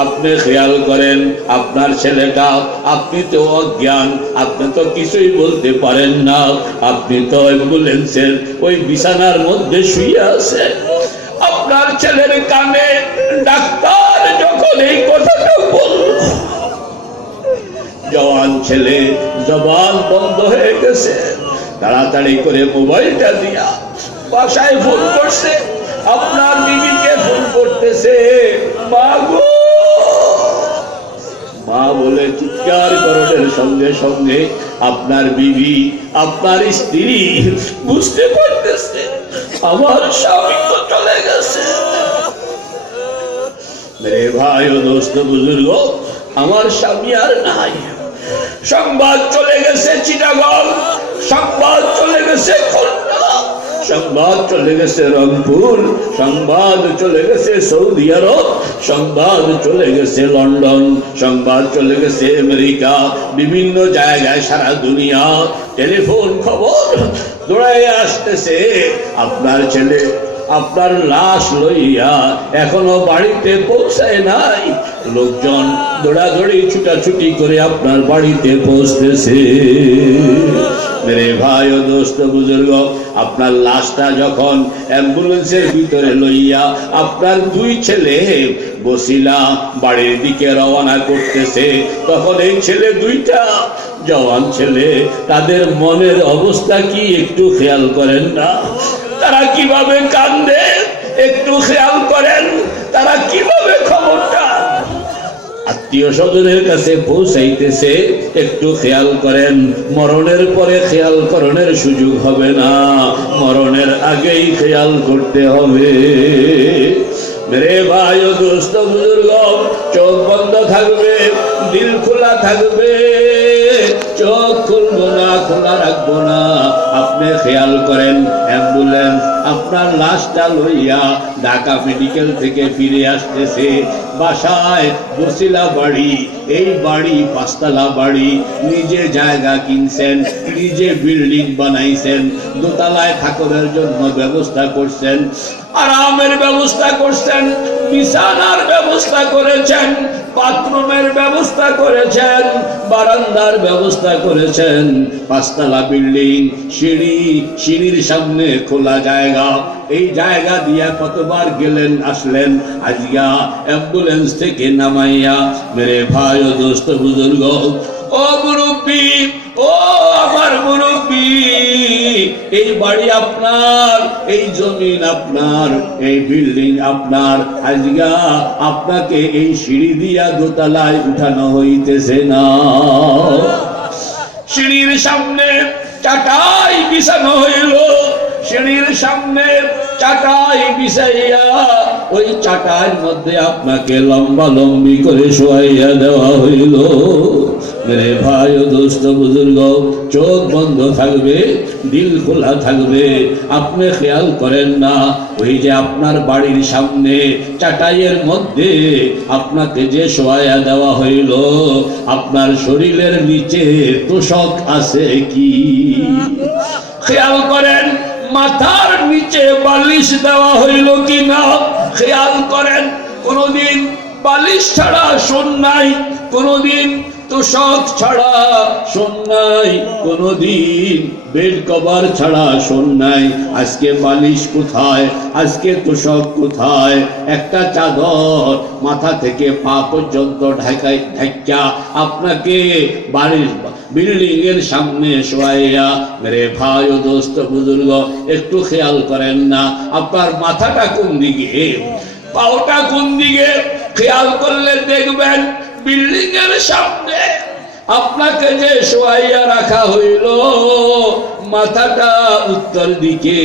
আপনি খেয়াল করেন, আপনার ছেলেটা, আপনি তো অজ্ঞান, আপনি তো কিছুই বলতে পারেন না, আপনি তো অ্যাম্বুলেন্সের ওই বিছানার মধ্যে শুয়ে আছেন। আপনার ছেলের কানে ডাক্তার যখন এই কথাটা বলল, জওয়ান ছেলে জবান বন্ধ হয়ে গেছে। তাড়াতাড়ি করে মোবাইলটা দিয়া বাসায় ফোন করছে, আপনার বিবিকে ফোন করতেছে, মা গো, মা বলে চিৎকার করণের সঙ্গে সঙ্গে আপনার বিবি, আপনার স্ত্রী বুঝতে পারতেছে আমার স্বামী তো চলে গেছে। মেরে ভাই ও দোস্ত বুজুর্গ, আমার স্বামী আর নাই। সংবাদ চলে গেছে চিটাগং, সংবাদ চলে গেছে খুলনা, সংবাদ চলে গেছে রংপুর, সংবাদ চলে গেছে সৌদি আরব, সংবাদ চলে গেছে লন্ডন, সংবাদ চলে গেছে আমেরিকা, বিভিন্ন জায়গায় সারা দুনিয়া টেলিফোন খবর দৌড়াইয়া আসতেছে। আপনার ছেলে আপনার লাশ লইয়া এখনো বাড়িতে পৌঁছায় নাই, লোকজন দৌড়াদৌড়ি ছুটাছুটি করে আপনার বাড়িতে পৌঁছতেছে। মেরে ভাই ও দোস্ত বুজুর্গ, আপনার লাশটা যখন অ্যাম্বুলেন্সের ভিতরে লইয়া আপনার দুই ছেলে বসিলা বাড়ির দিকে রওনা করতেছে, তখন এই ছেলে দুইটা জওয়ান ছেলে, তাদের মনের অবস্থা কি একটু খেয়াল করেন না? তারা কিভাবে কান্দে একটু খেয়াল করেন, তারা কিভাবে খবরটা আত্মীয় স্বজনের কাছে পৌঁছাইতেছে একটু খেয়াল করেন। মরণের পরে খেয়াল করণের সুযোগ হবে না, মরণের আগেই খেয়াল করতে হবে। মেরে ভাই ও দোস্ত বুজুর্গ, চোখ বন্ধ থাকবে, দিল খোলা থাকবে, চোখ খুলবো না, খোলা রাখবো না। আপনি খেয়াল করেন, অ্যাম্বুলেন্স আপনার লাশটা লইয়া ঢাকা মেডিকেল থেকে ফিরে আসতেছে। বাসায় বসিলা বাড়ি, এই বাড়ি পাঁচতলা বাড়ি, নিজে জায়গা কিনছেন, নিজে বিল্ডিং বানাইছেন, দোতলায় থাকার জন্য ব্যবস্থা করছেন, আরামের ব্যবস্থা করছেন, বিছানার ব্যবস্থা করেছেন, বাথরুমের ব্যবস্থা করেছেন, বারান্দার ব্যবস্থা করেছেন, পাঁচতলা বিল্ডিং, সিঁড়ি, সিঁড়ির সামনে খোলা জায়গা, এই জায়গা দিয়া কতবার গেলেন আসলেন। আজকা অ্যাম্বুলেন্স থেকে নামাইয়া মেরে ভাই ও দোস্ত বুজুর্গ, ও মুরব্বী, ও আমার মুরব্বী, এই বাড়ি আপনার, এই জমিন আপনার, এই বিল্ডিং আপনার, আজকা আপনাকে এই সিঁড়ি দিয়া দোতলায় উঠানো হইতেছে না। সিঁড়ির সামনে চাটাই বিছানো হইল, সিঁড়ির সামনে চাটাই বিছাইয়া ওই চাটার মধ্যে আপনাকে লম্বা লম্বি করে শোয়াইয়া দেওয়া হইল। মেরে ভাই ও দোস্ত বুজুর্গ, চোখ বন্ধ থাকবে, দিল খোলা থাকবে। আপনি খেয়াল করেন না, ওই যে আপনার বাড়ির সামনে চাটাইয়ের মধ্যে আপনাকে যে শোয়াইয়া দেওয়া হইল, আপনার শরীরের নিচে তোষক আছে কি? খেয়াল করেন, মাথার নিচে বালিশ দেওয়া হইল কিনা খেয়াল করেন। কোনদিন বালিশ ছাড়া শোন নাই, কোনদিন তোষক ছাড়া শোন নাই, কোনদিন বেড কভার ছাড়া শোন নাই। আজকে বালিশ কোথায়, আজকে তোষক কোথায়? একটা চাদর মাথা থেকে পা পর্যন্ত ঢাকা আপনাকে বাড়ির বিল্ডিং এর সামনে শোয়াইয়া। মেরে ভাই ও দোস্ত বুজুর্গ, একটু খেয়াল করেন না, আপনার মাথাটা কোন দিকে, পাওটা কোন দিকে? খেয়াল করলে দেখবেন বিল্ডিং এর সামনে আপনাকে যে শোয়াইয়া রাখা হইল, মাথাটা উত্তর দিকে,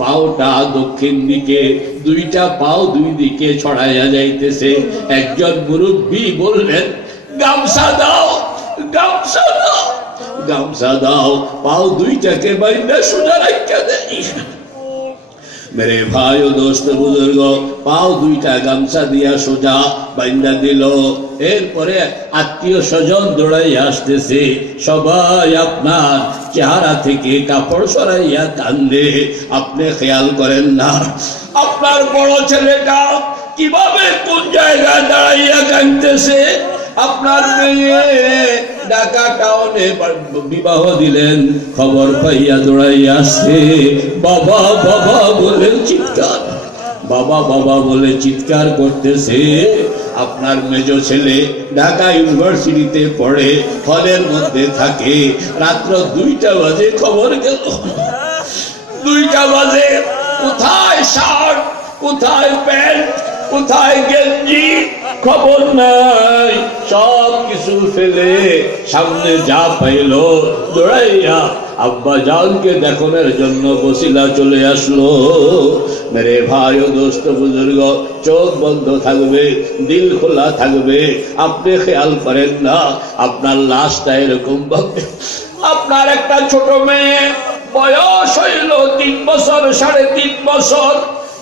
পাওটা দক্ষিণ দিকে, দুইটা পাও দুই দিকে ছড়াইয়া যাইতেছে। একজন মুরব্বী বললেন, গামছা দাও, গামছা দাও, গামছা দাও। পাও দুইটাকে বাইরে সোজা রাখা দেয়। মেরে ভাই ও দোস্ত বুজুর্গ, পাও দুইটা গামছা দিয়া সোজা বাইন্দা দিল। এরপরে আত্মীয় স্বজন দৌড়াই আসতেছে, সবাই আপনার চেহারা থেকে কাপড় সরাইয়া কান্দে। আপনি খেয়াল করেন না, আপনার বড় ছেলেটা কিভাবে কোন জায়গায় দাঁড়াইয়া কাঁদতেছে। আপনার মেয়ে ঢাকা টাউনে বিবাহ দিলেন, খবর পাইয়া দৌড়াইয়া আসছে, বাবা বাবা বলে চিৎকার, বাবা বাবা বলে চিৎকার করতেছে। আপনার মেজ ছেলে ঢাকা ইউনিভার্সিটিতে পড়ে, হলের মধ্যে থাকে। রাত্র 2টা বাজে খবর গেল, 2টা বাজে। কোথায় শার্ট, কোথায় প্যান্ট, কোথায় গেঞ্জি, খবর নাই, সব কিছু ফেলে সামনে যা পাইল দৌড়াইয়া আব্বা জানকে দেখানোর জন্য বসিলা চলে আসলো। মেরে ভাই ও দোস্ত বুজুর্গ, চোখ বন্ধ থাকবে, দিল খোলা থাকবে। আপনি খেয়াল করেন না আপনার লাশটা এরকম ভাবে, আপনার একটা ছোট মেয়ে বয়স হইল 3 বছর 3.5 বছর,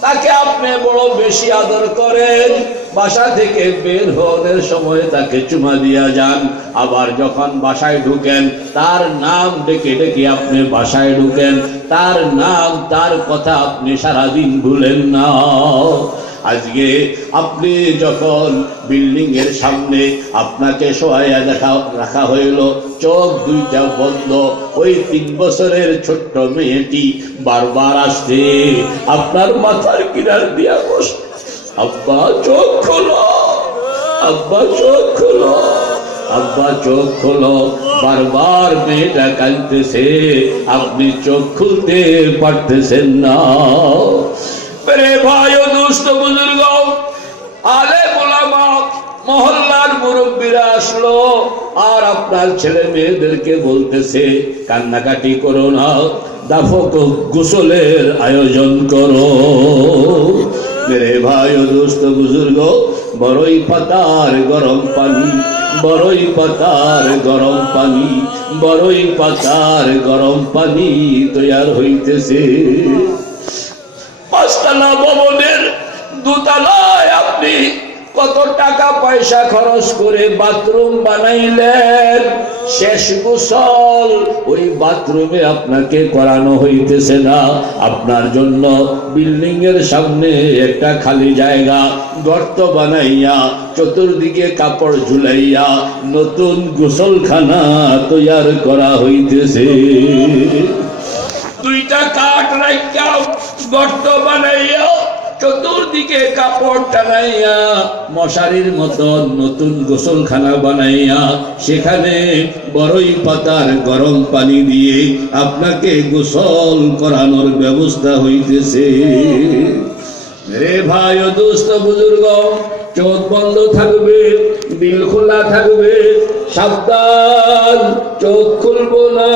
তাকে আপনি বড় বেশি আদর করেন, বাসা থেকে বের হওয়ার সময় তাকে চুমা দিয়া যান, আবার যখন বাসায় ঢুকেন তার নাম ডেকে ডেকে আপনি বাসায় ঢুকেন, তার নাম তার কথা আপনি সারাদিন ভুলেন না। আজকে আপনি যখন বিল্ডিং এর সামনে আপনাকে শোয়াইয়া রাখা হইল, চোখ দুইটা বন্ধ, ওই 3 বছরের ছোট্ট মেয়েটি বারবার আসছে আপনার মাথার কিনার দিয়া বস, আব্বা চোখ খোলো, আব্বা চোখ খোলো, আব্বা চোখ খোলো। বারবার মেয়েটা কাঁদতেছে, আপনি চোখ খুলতে পারতেছেন না। মেরে ভাই ও দুস্থ বুজুর্গ, আলেম ওলামা, মহল্লার মুরব্বীরা আসলো, আর আপনার ছেলে মেয়েদেরকে বলতেছে কান্নাকাটি করো না, দাফক গোসলের আয়োজন করো। মেরে ভাই ও দুস্থ বুজুর্গ, বড়ই পাতার গরম পানি, বড়ই পাতার গরম পানি, বড়ই পাতার গরম পানি তৈয়ার হইতেছে। 5 তলা ভবনের 2 তলায় আপনি কত টাকা পয়সা খরচ করে বাথরুম বানাইলেন, শেষ গোসল ওই বাথরুমে আপনাকে করানো হইতেছে না। আপনার জন্য বিল্ডিং এর সামনে একটা খালি জায়গা গর্ত বানাইয়া চতুর্দিকে কাপড় ঝুলাইয়া নতুন গোসলখানা তৈয়ার করা হইতেছে। 2টা কাঠ রাখিয়া গর্ত বানাইয়া চতুর্দিকে কাপড় টানাইয়া মশারির মতন নতুন গোসলখানা বানাইয়া সেখানে বড়ই পাতার গরম পানি দিয়ে আপনাকে গোসল করানোর ব্যবস্থা হইতেছে। রে ভাই ও দোস্ত বুজুর্গ, চোখ বন্ধ থাকবে, দিল খোলা থাকবে, সাবধান, চোখ খুলবো না,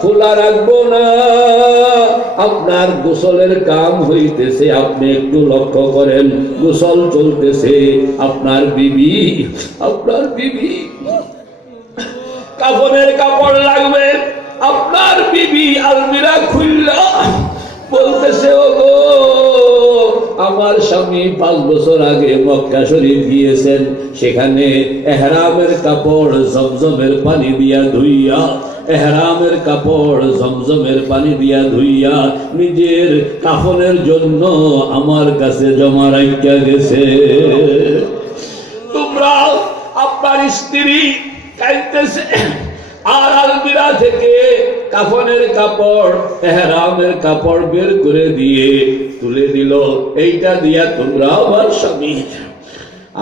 খোলা রাখবো না। আপনার গোসলের কাম হইতেছে, আপনি একটু লক্ষ্য করেন, গোসল চলতেছে, আপনার বিবি কাফনের কাপড় লাগবে, আপনার বিবি আলমিরা খুললা বলতেছে, ও গো আমার স্বামী 5 বছর আগে মক্কা শরীফ গিয়েছেন, সেখানে এহরামের কাপড় জমজমের পানি দিয়া ধুইয়া, এহরামের কাপড় জমজমের পানি দিয়া ধুইয়া নিজের কাফনের জন্য আমার কাছে জমা রাখিয়া গেছে। তোমরা আপনার স্ত্রী কাঁদতেছে, আর আলমিরা থেকে কাফনের কাপড় এহরামের কাপড় বের করে দিয়ে তুলে দিল, এইটা দিয়া তোমরা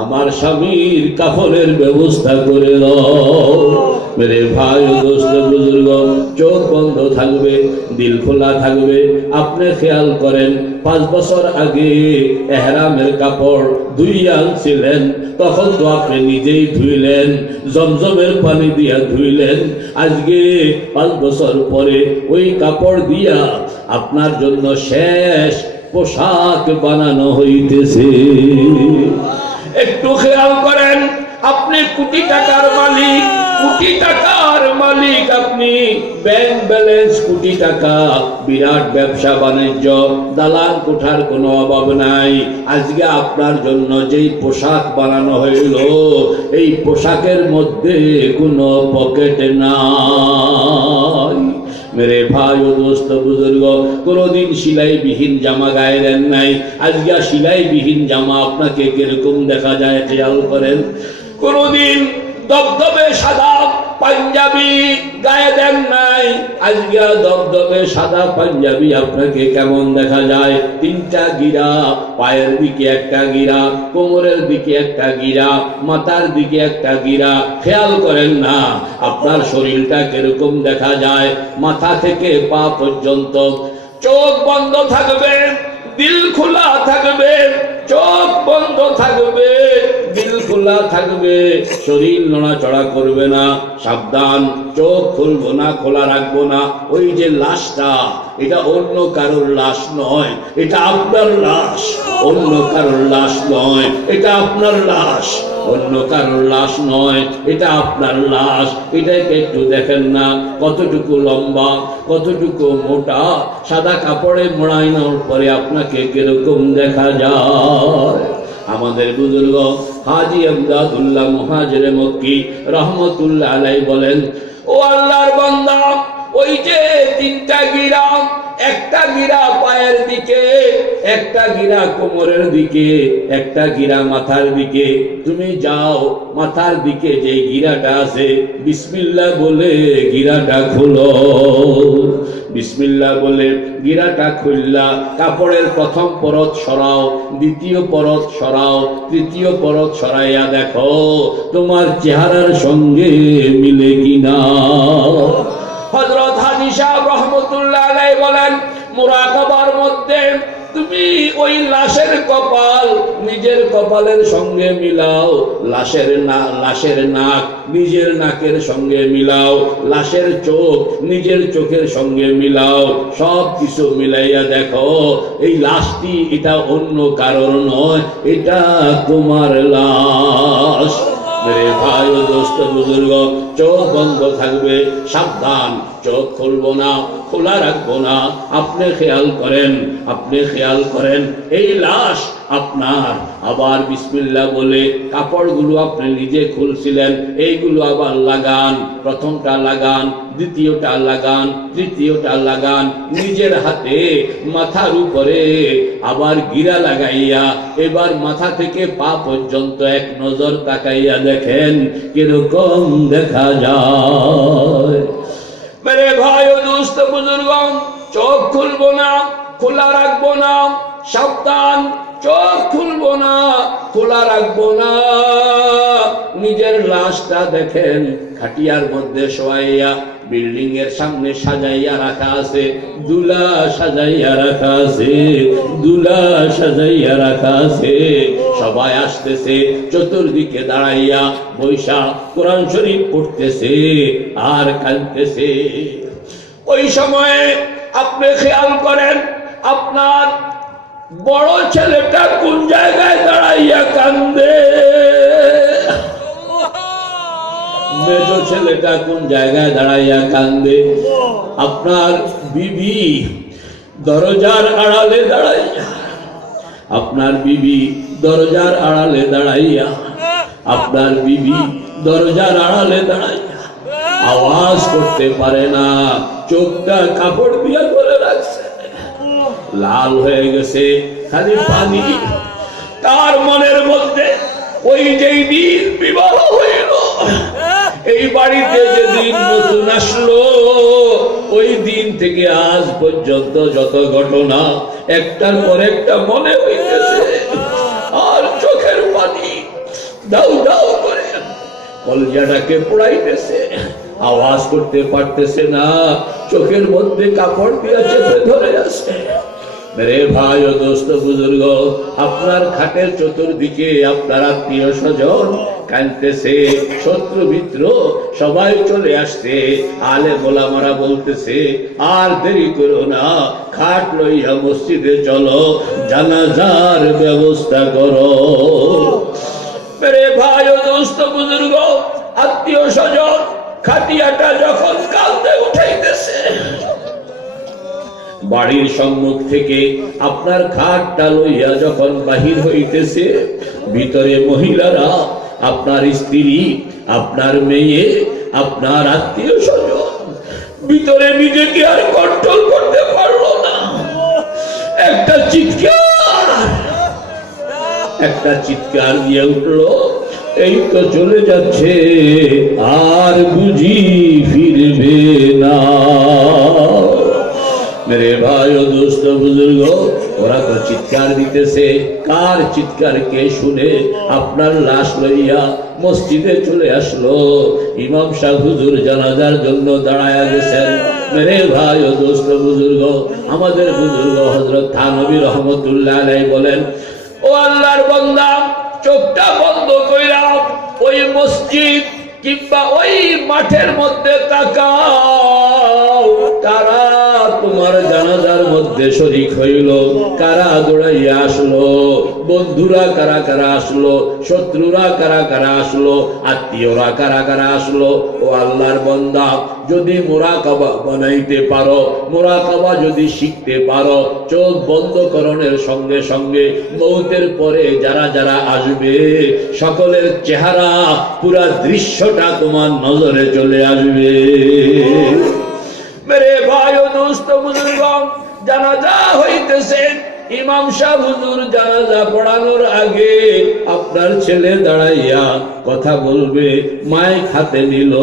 আমার স্বামীর কাফনের ব্যবস্থা করে দাও। মেরে ভাই ও দোস্ত বুজুর্গ, চোখ বন্ধ থাকবে, দিল খোলা থাকবে। আপনি খেয়াল করেন 5 বছর আগে এহরামের কাপড় ধুইয়া আনছিলেন, তখন তো আপনি নিজেই ধুইলেন, জমজমের পানি দিয়া ধুইলেন। আজকে 5 বছর পরে ওই কাপড় দিয়া আপনার জন্য শেষ পোশাক বানানো হইতেছে। একটু খেয়াল করেন, আপনি কোটি টাকার মালিক, কোটি টাকার মালিক, আপনি ব্যাংক ব্যালেন্স কোটি টাকা, বিরাট ব্যবসা বাণিজ্য, দালান কোঠার কোনো অভাব নাই। আজকে আপনার জন্য যেই পোশাক বানানো হইল, এই পোশাকের মধ্যে কোনো পকেট নাই। মেরে ভাই ও দোস্ত বুজুর্গ, কোনদিন সিলাইবিহীন জামা গায়ে দেন নাই, আজকে সিলাইবিহীন জামা আপনাকে কিরকম দেখা যায় খেয়াল করেন। কোনদিন দবদবে সাদা পাঞ্জাবি গায়ে দেন নাই, আজকে দবদবে সাদা পাঞ্জাবি আপনাকে কেমন দেখা যায়? 3টা গিরা, পায়ের দিকে একটা গিরা, কোমরের দিকে একটা গিরা, মাথার দিকে একটা গিরা। খেয়াল করেন না আপনার শরীরটা কিরকম দেখা যায় মাথা থেকে পা পর্যন্ত। চোখ বন্ধ থাকবে, দিল খোলা থাকবে, চোখ বন্ধ থাকবে, দিল খোলা থাকবে, শরীর নড়াচড়া করবে না। সাবধান, চোখ খুলবো না, খোলা রাখবো না। ওই যে লাশটা, এটা অন্য কারোর লাশ নয়, এটা আপনার লাশ। অন্য কারোর লাশ নয়, এটা আপনার লাশ। অন্য কারোর লাশ নয়, এটা আপনার লাশ। এটাকে একটু দেখেন না, কতটুকু লম্বা, কতটুকু মোটা। সাদা কাপড়ে মোড়াইনোর পরে আপনাকে কিরকম দেখা যায়। আমাদের বুজুর্গ হাজী আমদাদুল্লাহ মুহাজিরে মক্কি রহমতুল্লাহ আলাইহি বলেন, ও আল্লাহর বান্দা, ওই যে তিনটা গিরা, একটা গিরা পায়ের দিকে, একটা গিরা কোমরের দিকে, একটা গিরা মাথার দিকে। তুমি যাও, মাথার দিকে যে গিরাটা আছে, বিসমিল্লাহ বলে গিরাটা খুলো। বিসমিল্লাহ বলে গিরাটা খুললা, কাপড়ের প্রথম পরত সরাও, দ্বিতীয় পরত সরাও, তৃতীয় পরত সরাইয়া দেখো তোমার চেহারার সঙ্গে মিলে কিনা। হযরত হাজী সাহেব রহমতুল্লাহ আলাইহি বলেন, মুরাকাবার মধ্যে তুমি ওই লাশের কপাল নিজের কপালের সঙ্গে মিলাও, লাশের নাক নিজের নাকের সঙ্গে মিলাও, লাশের চোখ নিজের চোখের সঙ্গে মিলাও। সব কিছু মিলাইয়া দেখো এই লাশটি এটা অন্য কারোর নয়, এটা তোমার লাশ। মেরে ভাই ও দোস্ত বুজুর্গ, চোখ বন্ধ থাকবে, সাবধান, চোখ খুলবো না, খোলা রাখবো না। আপনি খেয়াল করেন, আপনি খেয়াল করেন, এই লাশ আপনার। আবার বিসমিল্লাহ বলে কাপড়গুলো আপনি নিজে খুলছিলেন, এইগুলো আবার লাগান। প্রথমটা লাগান, দ্বিতীয়টা লাগান, তৃতীয়টা লাগান। নিজের হাতে মাথার উপরে আবার গিরা লাগাইয়া এবার মাথা থেকে পা পর্যন্ত এক নজর তাকাইয়া দেখেন কিরকম দেখা যায়। মেরে ভাই ও দোস্ত বুজুর্গ, চোখ খুলবো না, খোলা রাখবো না। সাবধান, চোখ খুলবো না, খোলা রাখবো না। নিজের লাশটা দেখেন খাটিয়ার মধ্যে শোয়াইয়া, বিল্ডিং এর সামনে সাজাইয়া রাখা আছে, দুলা সাজাইয়া রাখা আছে, দুলা সাজাইয়া রাখা আছে। সবাই আসতেছে, চতুর্দিকে দাঁড়াইয়া বৈশা কোরআন শরীফ পড়তেছে আর কাঁদতেছে। ওই সময়ে আপনি খেয়াল করেন, আপনার বড় ছেলেটা কোন জায়গায় দাঁড়াইয়া কান্দে, মেজ ছেলেটা কোন জায়গায় দাঁড়াইয়া কান্দে। আপনার বিবি দরজার আড়ালে দাঁড়াইয়া, আপনার বিবি দরজার আড়ালে দাঁড়াইয়া, আপনার বিবি দরজার আড়ালে দাঁড়াইয়া আওয়াজ করতে পারে না, চোখটা কাপড় দিয়ে ধরে রাখছে, লাল হয়ে গেছে, খালি পানি। তার মনের মধ্যে ওই যেই দিন বিবাহ হইল, এই বাড়িতে যেদিন নতুন আসলো, ওই দিন থেকে আজ পর্যন্ত যত ঘটনা একটার পর একটা মনে হইতেছে, আর চোখের পানি দাউ দাউ করে কলজাটাকে পোড়াইতেছে। আওয়াজ করতে পারতেছে না, চোখের মধ্যে কাপড় দিয়ে চেপে ধরে আছে। মেরে ভাই ও দোস্ত বুজুর্গ, আপনার খাটের চতুর্দিকে আপনার আত্মীয় স্বজন কাঁদতেছে, শত্রু মিত্র সবাই চলে আসছে। আলে গোলামারা বলতেছে, আর দেরি করো না, খাট লইয়া মসজিদে চলো, জানাজার ব্যবস্থা করো। মেরে ভাই ও দোস্ত বুজুর্গ, আত্মীয় স্বজন খাটিয়াটা যখন কাঁদতে উঠাইতেছে, বাড়ির সম্মুখ থেকে আপনার খাটটা লইয়া যখন বাহির হইতেছে, ভিতরে মহিলারা, আপনার স্ত্রী, আপনার মেয়ে, আপনার আত্মীয় স্বজন ভিতরে নিজেকে আর কন্ট্রোল করতে পারলো না। একটা চিৎকার দিয়ে উঠলো, এই তো চলে যাচ্ছে, আর বুঝি ফিরবে না। মেরে ভাই ও দোস্ত বুজুর্গ, ওরা তো চিৎকার দিতেছে, কার চিৎকার কে শুনে আপনার লাশ লইয়া মসজিদে চলে আসলো। ইমাম সাহেব হুজুর জানাজার জন্য দাঁড়ায়া গেছেন। মেরে ভাই ও দোস্ত বুজুর্গ, আমাদের বুজুর্গ হযরত থানভী রহমতুল্লাহ আলাইহি বলেন, ও আল্লাহর বান্দা, চোখটা বন্ধ কইরা ওই মসজিদ কিংবা ওই মাঠের মধ্যে তাকাও, কারা তোমার জানাজার মধ্যে শরীক হইল, কারা দৌড়াইয়া আসলো, বন্ধুরা কারা কারা আসলো, শত্রুরা কারা কারা আসলো, আত্মীয়রা কারা কারা আসলো। ও আল্লাহর বান্দা, যদি মুরাকাবা বানাইতে পারো, মুরাকাবা যদি শিখতে পারো, চোখ বন্ধ করণের সঙ্গে সঙ্গে মৌতের পরে যারা যারা আসবে সকলের চেহারা পুরা দৃশ্যটা তোমার নজরে চলে আসবে। মেরে ভাই ও দোস্ত বুজুর্গ, জানাজা হইতেছে, ইমাম সাহেব হুজুর জানাজা পড়ানোর আগে আপনার ছেলে দাঁড়াইয়া কথা বলবে, মাইক হাতে নিল,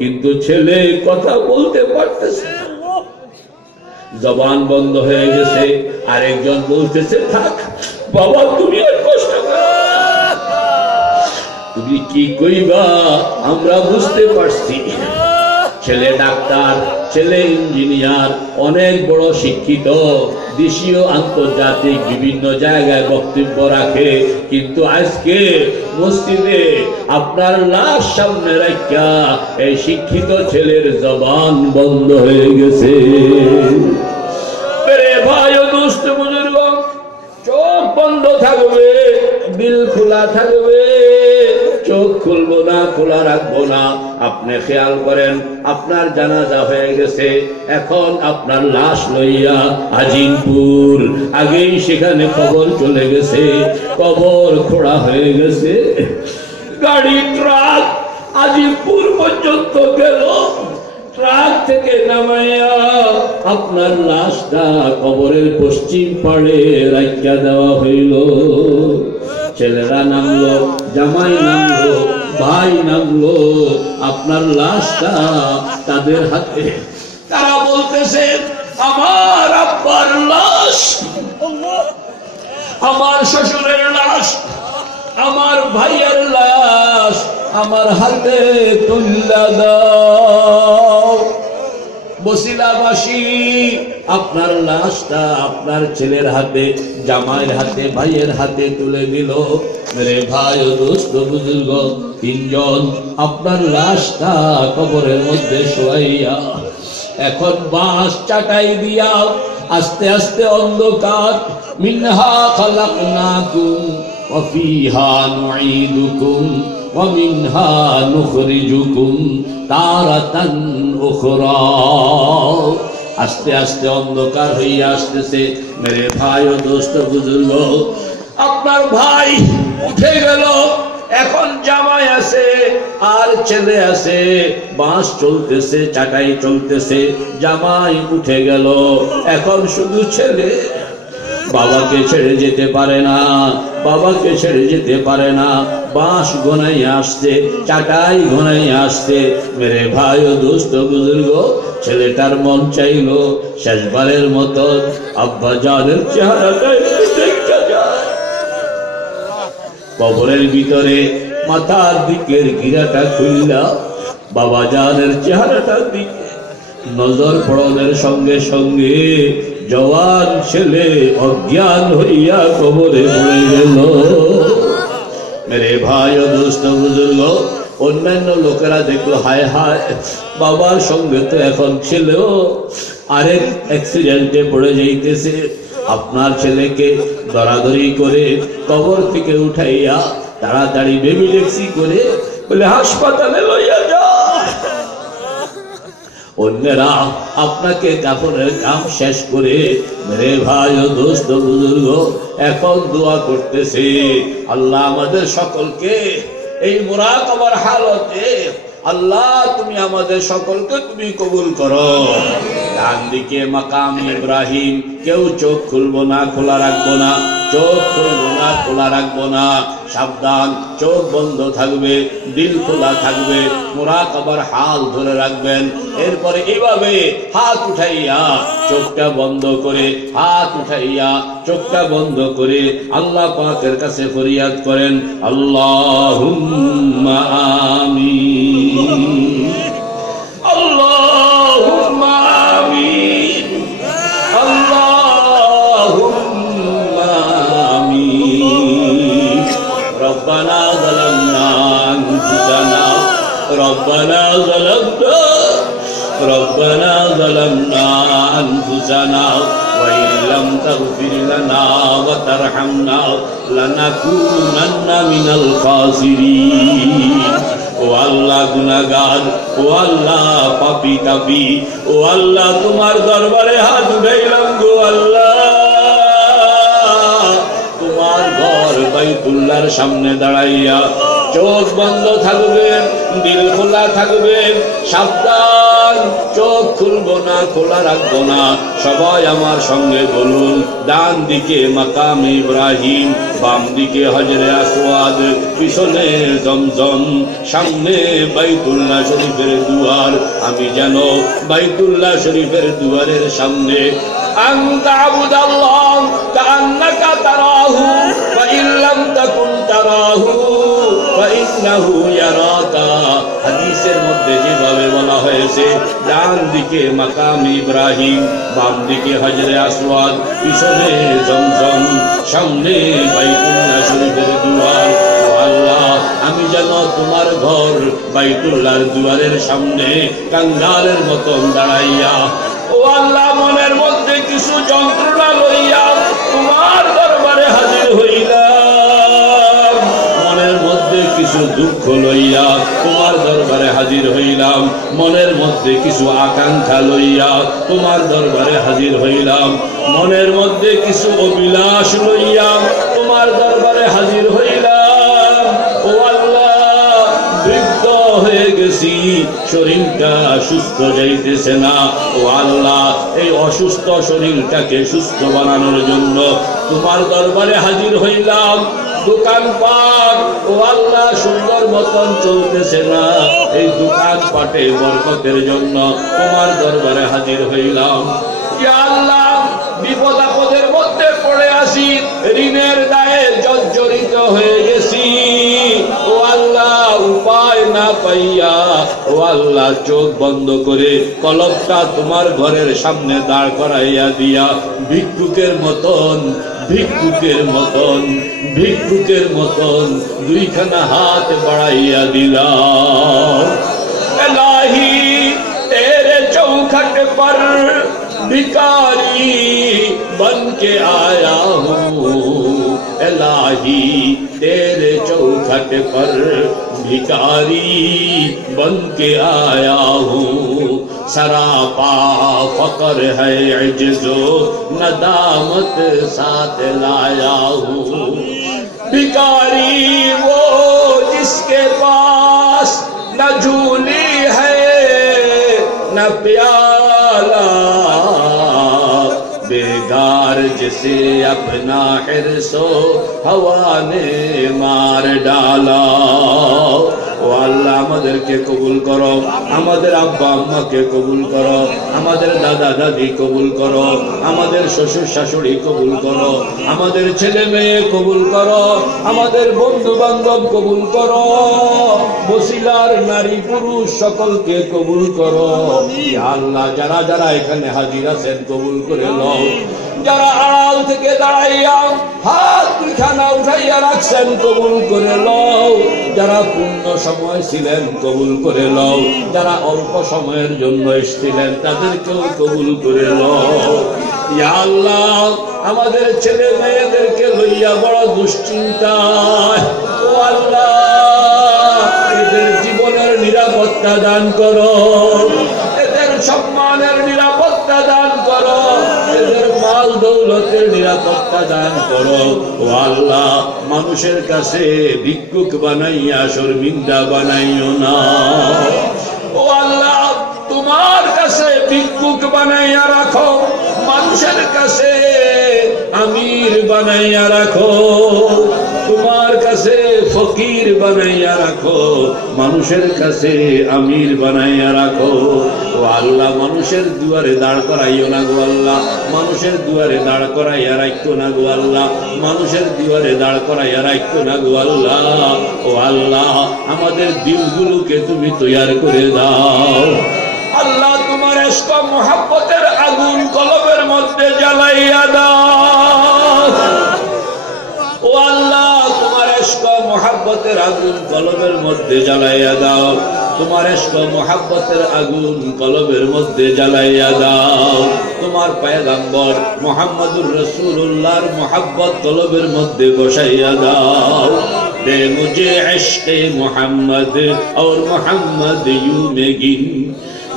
কিন্তু ছেলে কথা বলতে পারতেছে না, জবান বন্ধ হয়ে গেছে। আরেকজন বলতেছে, থাক বাবা, তুমি আর কষ্ট করো, তুমি কি কইবা আমরা বুঝতে পারছি। ছেলে ডাক্তার, ছেলে ইঞ্জিনিয়ার, অনেক বড় শিক্ষিত, দেশীয় আন্তর্জাতিক বিভিন্ন জায়গায় বক্তব্য রাখে, কিন্তু আজকে মসজিদে আপনার লাশ সামনে রাখা এই শিক্ষিত ছেলের জবান বন্ধ হয়ে গেছে। ভাই ও দুষ্ট বুজুর্গ, চোখ বন্ধ থাকবে, দিল খোলা থাকবে, চোখ খুলবো না, খোলা রাখবো না। আপনি খেয়াল করেন, আপনার জানাজা হয়ে গেছে, এখন আপনার লাশ লইয়া আজিমপুর, আগেই সেখানে কবর চলে গেছে, কবর খোঁড়া হয়ে গেছে, গাড়ি ট্রাক আজিমপুর পর্যন্ত গেল, ট্রাক থেকে নামাইয়া আপনার লাশটা কবরের পশ্চিম পাড়ে রাখিয়া দেওয়া হইল। ছেলেরা নামলো, জামাই নামলো, ভাই নামলো, আপনার লাশটা তাদের হাতে। তারা বলতেছে, আমার আব্বার লাশ, আমার শ্বশুরের লাশ, আমার ভাইয়ের লাশ আমার হাতে তুল্লা দাও। বসিলাবাসী আপনার লাশটা আপনার ছেলের হাতে, জামাইয়ের হাতে, ভাইয়ের হাতে তুলে দিল। মেরে ভাই ও দোস্ত বুজুর্গ, তিনজন আপনার লাশটা কবরের মধ্যে শোয়াইয়া, এখন বাঁশ চাটাই দিয়া আস্তে আস্তে অন্ধকার, মিনহা খালাকনাকুম ওয়া ফিহা নুঈদুকুম ওয়া মিনহা নুখরিজুকুম তারাতান উখরা। আস্তে আস্তে অন্ধকার হইয়া আসতেছে। মেরে ভাই ও দোস্ত বুজুর্গ, আপনার ভাই উঠে গেল, এখন জামাই আছে আর ছেলে আছে, বাঁশ চলতেছে, চাটাই চলতেছে, জামাই উঠে গেল, এখন শুধু ছেলে। বাবাকে ছেড়ে যেতে পারে না, বাবাকে ছেড়ে যেতে পারে না, বাঁশ ঘনাই আসছে, চাটাই ঘনাই আসছে। মেরে ভাই ও দোস্ত বুজুর্গ, ছেলেটার মন চাইল শেষবারের মতো আব্বা জানের চেহারাটা দেখা যায়। কবরের ভিতরে মাথার দিকের গিরাটা খুললা বাবা জানের চেহারাটার দিকে নজর পড়ানোর সঙ্গে সঙ্গে জওয়ান ছেলে অজ্ঞান হইয়া কবরে পড়ে গেল। মেরে ভাই ও দোস্ত বুজুর্গ, অন্যান্য লোকেরা দেখলো, হায় হায়, বাবার সঙ্গে তো এখন ছেলেও আরেক অ্যাক্সিডেন্টে পড়ে যাইতেছে। আপনার ছেলেকে দরাদরি করে কবর থেকে উঠাইয়া তাড়াতাড়ি বেবি ট্যাক্সি করে বলে হাসপাতালে লইয়া যা। অন্যেরা আপনাকে কাপড়ের কাম শেষ করে, মেরে ভাই ও দোস্ত বুজুর্গ, এখন দোয়া করতেছে, আল্লাহ আমাদের সকলকে এই মুরাকাবার হালতে, আল্লাহ তুমি আমাদের সকলকে তুমি কবুল করো। ডান দিকে মাকাম ইব্রাহিম, কেউ চোখ খুলবো না, খোলা রাখবো না, চোখ খুলবো না, খোলা রাখবো না, সাবধান, চোখ বন্ধ থাকবে, দিল খোলা থাকবে, মুরাকাবার হাল ধরে রাখবেন। এরপরে এইভাবে হাত উঠাইয়া চোখটা বন্ধ করে, হাত উঠাইয়া চোখটা বন্ধ করে আল্লাহ পাকের কাছে ফরিয়াদ করেন, আল্লাহুম্মা আমিন, আল্লাহুম্মা আমিন, আল্লাহুম্মা আমিন। ربنا ظلمنا أنفسنا ربنا ظلمنا أنفسنا وإن لم تغفر لنا وترحمنا لنكونن من الخاسرين ও আল্লাহ গুনাহগার, ও আল্লাহ পাপী তাপী, ও আল্লাহ তোমার দরবারে হাত উঠাইলাম গো আল্লাহ। তোমার ঘর বাইতুল্লাহর সামনে দাঁড়াইয়া চোখ বন্ধ থাকবে, দিল খোলা থাকবে, সাবধান, চোখ খুলবো না, খোলা রাখবো না। সবাই আমার সঙ্গে বলুন, ডান দিকে মাকাম ইব্রাহিম, বাম দিকে হজরে আসওয়াদ, পিছনে জমজম, সামনে বাইতুল্লাহ শরীফের দুয়ার। আমি যেন বাইতুল্লাহ শরীফের দুয়ারের সামনে আনতা আবুদাল্লাহ কাআন্নাকা তারাহু ওয়া ইল্লাম তাকুন তারাহু ফাইন্নাহু ইয়ারাকা। হাদিসের মধ্যে যেভাবে বলা হয়েছে, ডান দিকে মাকাম ইব্রাহিম, বাম দিকে হজরে আসওয়াদ, পিছনে জমজম, সামনে বাইতুল্লাহ শরীফের দুয়ার। আল্লাহ, আমি যেন তোমার ঘর বাইতুল্লাহর দুয়ারের সামনে কাঙ্গালের মতন দাঁড়াইয়া, ও আল্লাহ, মনের মধ্যে কিছু যন্ত্রণা লইয়া তোমার দরবারে হাজির হইলাম, মনের মধ্যে কিছু দুঃখ লইয়া তোমার দরবারে হাজির হইলাম, মনের মধ্যে কিছু আকাঙ্ক্ষা লইয়া তোমার দরবারে হাজির হইলাম, মনের মধ্যে কিছু অভিলাষ লইয়া তোমার দরবারে হাজির হইলাম। ও আল্লাহ, বৃদ্ধ হয়ে গেছি, শরীরটা সুস্থ যাইতেছে না। ও আল্লাহ, এই অসুস্থ শরীরটাকে সুস্থ বানানোর জন্য তোমার দরবারে হাজির হইলাম। দোকানপাট, ও আল্লাহ, সুন্দর মতন চলতেছে না, এই দোকানপাটে বরকতের জন্য তোমার দরবারে হাজির হইলাম। ইয়া আল্লাহ, বিপদ আপদের মধ্যে পড়ে আসি, ঋণের দায়ে জর্জরিত হয়ে গেছি। ও আল্লাহ, উপায় না পাইয়া, ও আল্লাহ, চোখ বন্ধ করে কলবটা তোমার ঘরের সামনে দাঁড় করাইয়া দিয়া ভিক্ষুকের মতন দুইখানা হাত বাড়াইয়া দিলাম। ইলাহি, তেরে চৌখট पर भिखारी बन के आया हूँ। इलाही, तेरे चौखट पर भिखारी बन के आया हूँ। सरापा फकर है इज्जो नदामत साथ लाया हूँ। भिखारी वो जिसके पास न झूली है न प्याला, बेगार जिसे अपना हिर्सो हवा ने मार डाला। ও আল্লাহ, আমাদেরকে কবুল করো, আমাদের আব্বা আম্মাকে কবুল করো, আমাদের দাদা দাদি কবুল করো, আমাদের শ্বশুর শাশুড়ি কবুল করো, আমাদের ছেলে মেয়ে কবুল করো, আমাদের বন্ধু বান্ধব কবুল করো, বসিলার নারী পুরুষ সকলকে কবুল করো। ইয়া আল্লাহ, যারা যারা এখানে হাজির আছেন কবুল করে নাও। যারা আড়াল থেকে দাঁড়াইয়া হাত দুইখানা উঠাইয়া রাখছেন কবুল করে লও। যারা পূর্ণ সময় ছিলেন কবুল করে লও। যারা অল্প সময়ের জন্য এসেছিলেন তাদেরকেও কবুল করে লও। ইয়া আল্লাহ, আমাদের ছেলে মেয়েদেরকে লইয়া বড় দুশ্চিন্তায়, ও আল্লাহ, এদের জীবনের নিরাপত্তা দান করো, এদের সম্মানের নিরাপত্তা দান করো, এদের মাল দৌলতের নিরাপত্তা দান করো। ও আল্লাহ, মানুষের কাছে ভিক্ষুক বানাইয়া শর্মিন্দা বানাইও না। ও আল্লাহ, তোমার কাছে ভিক্ষুক বানাইয়া রাখো, মানুষের কাছে আমির বানাইয়া রাখো। তোমার কাছে ফকির বানাইয়া রাখো, মানুষের কাছে আমির বানাইয়া রাখো। ও আল্লাহ, মানুষের দুয়ারে দাঁড় করাইও না গো আল্লাহ, মানুষের দুয়ারে দাঁড় করাইয়া রাখো না গো আল্লাহ, মানুষের দুয়ারে দাঁড় করাইয়া রাখো না গো আল্লাহ। ও আল্লাহ, আমাদের দিলগুলোকে তুমি তৈয়ার করে দাও। আল্লাহ, তোমার ইশক মুহাব্বতের আগুন কলবের মধ্যে জ্বালাইয়া দাও। ও আল্লাহ, তোমার ইশক মুহাব্বত মুহাব্বতের আগুন কলবের মধ্যে জ্বালাইয়া দাও, তোমার ইশক মুহাব্বতের আগুন কলবের মধ্যে জ্বালাইয়া দাও, তোমার পয়গম্বর মুহাম্মদুর রাসূলুল্লাহর মুহাব্বত কলবের মধ্যে বসাইয়া দাও। दे मुझे इश्क़ मोहम्मद और मोहम्मद यूं में गिन,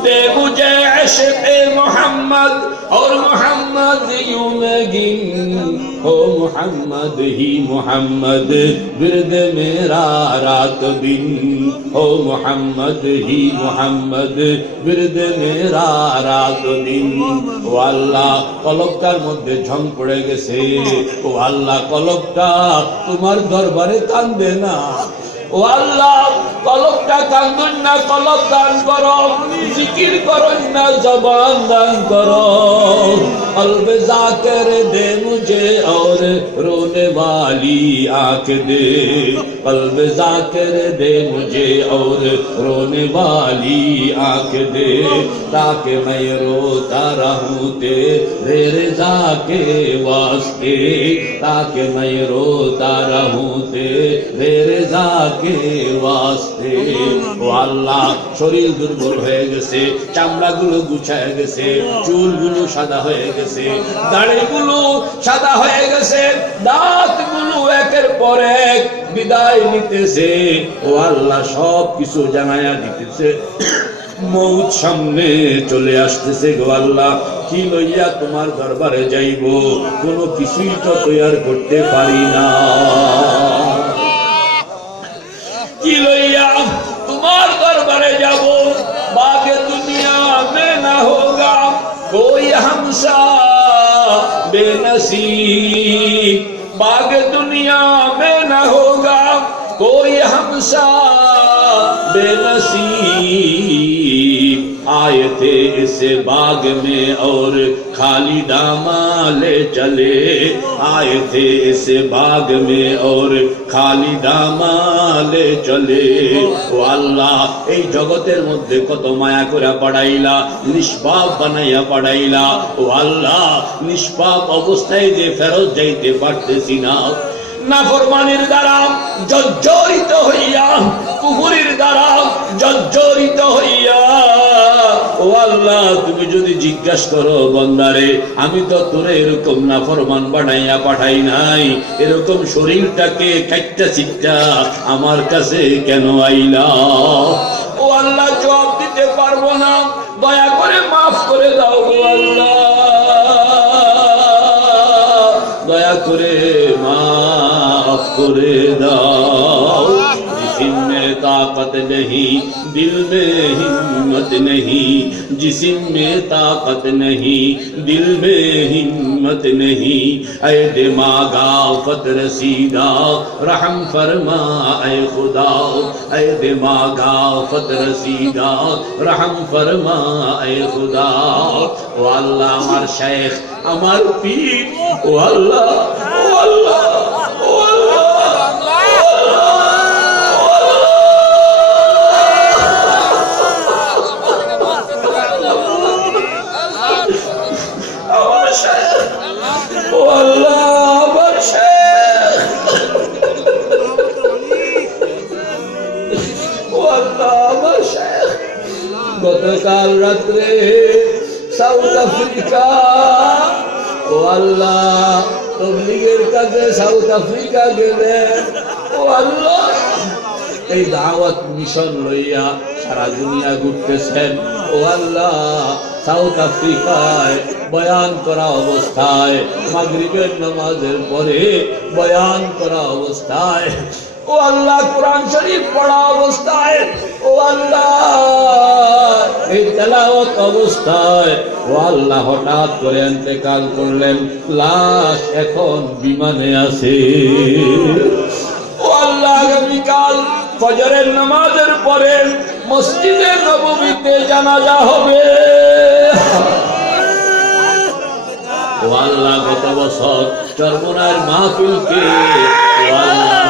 दे मुझे इश्क़ मोहम्मद और मोहम्मद यूं में गिन, हो मोहम्मद ही मोहम्मद बिरद मेरा रात दिन, हो मोहम्मद ही मोहम्मद बिरद मेरा रात दिन। ও আল্লাহ কলবটার মধ্যে ঝং পড়ে গেছে, ও আল্লাহ কলবটা তোমার দরবারে কান্দে না, ও আল্লাহ কলবটা কান্দুন না, কলব দান করো, জিকির করুন না, জবান দান করো। कल्ब जाकर दे मुझे और रोने वाली आँख दे, कल्ब जाकर दे मुझे और रोने वाली आँख दे, ताकि मैं रोता रहूं तेरे रज़ा के वास्ते, ताकि मैं रोता रहूं तेरे रज़ा के वास्ते। ও আল্লাহ শরীর দুর্বল হয়ে গেছে, চামড়াগুলো গুছায় গেছে, চুলগুলো সাদা হয়ে গেছে, দাড়িগুলো সাদা হয়ে গেছে, দাঁতগুলো একের পর এক বিদায় নিতেছে, ও আল্লাহ সব কিছু জানায়া দিতেছে, মৌত সামনে চলে আসতেছে। গো আল্লাহ কি লইয়া তোমার দরবারে যাইব, কোনো কিছুই তো তৈয়ার করতে পারি না, কি লইয়া তোমার দরবারে যাব। बागे दुनिया में न होगा कोई हमसा बेनसीब, बागे दुनिया में न होगा कोई हमसा बेनसीब। आए थे इस बाग में और खाली दामा ले चले, आए थे इस बाग में और खाली दामा ले चले। ও আল্লাহ এই জগতের মধ্যে কত মায়া করে পাঠাইলা, নিষ্পাপ বানাইয়া পাঠাইলা, ও আল্লাহ নিষ্পাপ অবস্থায় যে ফেরত যাইতে পারতেছি না, নাফরমানির দ্বারা জর্জরিত হইয়া, কুফরির দ্বারা জর্জরিত হইয়া। ও আল্লাহ তুমি যদি জিজ্ঞাসা করো বন্দারে, আমি তো তোরে এরকম নাফরমান বানাইয়া পাঠাই নাই, এরকম শরীরটাকে কাইট্টা চিকটা আমার কাছে কেন আইলা? ও আল্লাহ জবাব দিতে পারবো না, দয়া করে মাফ করে দাও গো আল্লাহ, দয়া করে মাফ করে দাও। जिस्म में ताकत नहीं, दिल में हिम्मत नहीं, जिस्म में ताकत नहीं, दिल में हिम्मत नहीं। ऐ दिमागा फत रसीदा रहम फरमा ऐ खुदा, ऐ दिमागा फत रसीदा रहम फरमा ऐ खुदा। ও আল্লাহ আমার শেখ, আমার পীর, ও আল্লাহ, ও আল্লাহ, ও আল্লাহ, গতকাল রাত্রে সাউথ আফ্রিকা, ও আল্লাহ তবলিগের কাছে সাউথ আফ্রিকা গেলেন, ও আল্লাহ এই দাওয়াত মিশন লইয়া সারা দুনিয়া ঘুরতেছেন, ও আল্লাহ সাউথ আফ্রিকায় বয়ান করা অবস্থায়, মাগরিবের নামাজের পরে বয়ান করা অবস্থায়, ও আল্লাহ কুরআন শরীফ পড়া অবস্থায়, ও আল্লাহ এই তেলাওয়াত অবস্থায়, ও আল্লাহ হঠাৎ করে ইন্তেকাল করলেন, লাশ এখন বিমানে আছে। ও আল্লাহ আগামীকাল ফজরের নামাজের পরে মসজিদে নববীতে জানাজা হবে। ও আল্লাহ গত বছর চরমোনার মাহফিলকে, ও আল্লাহ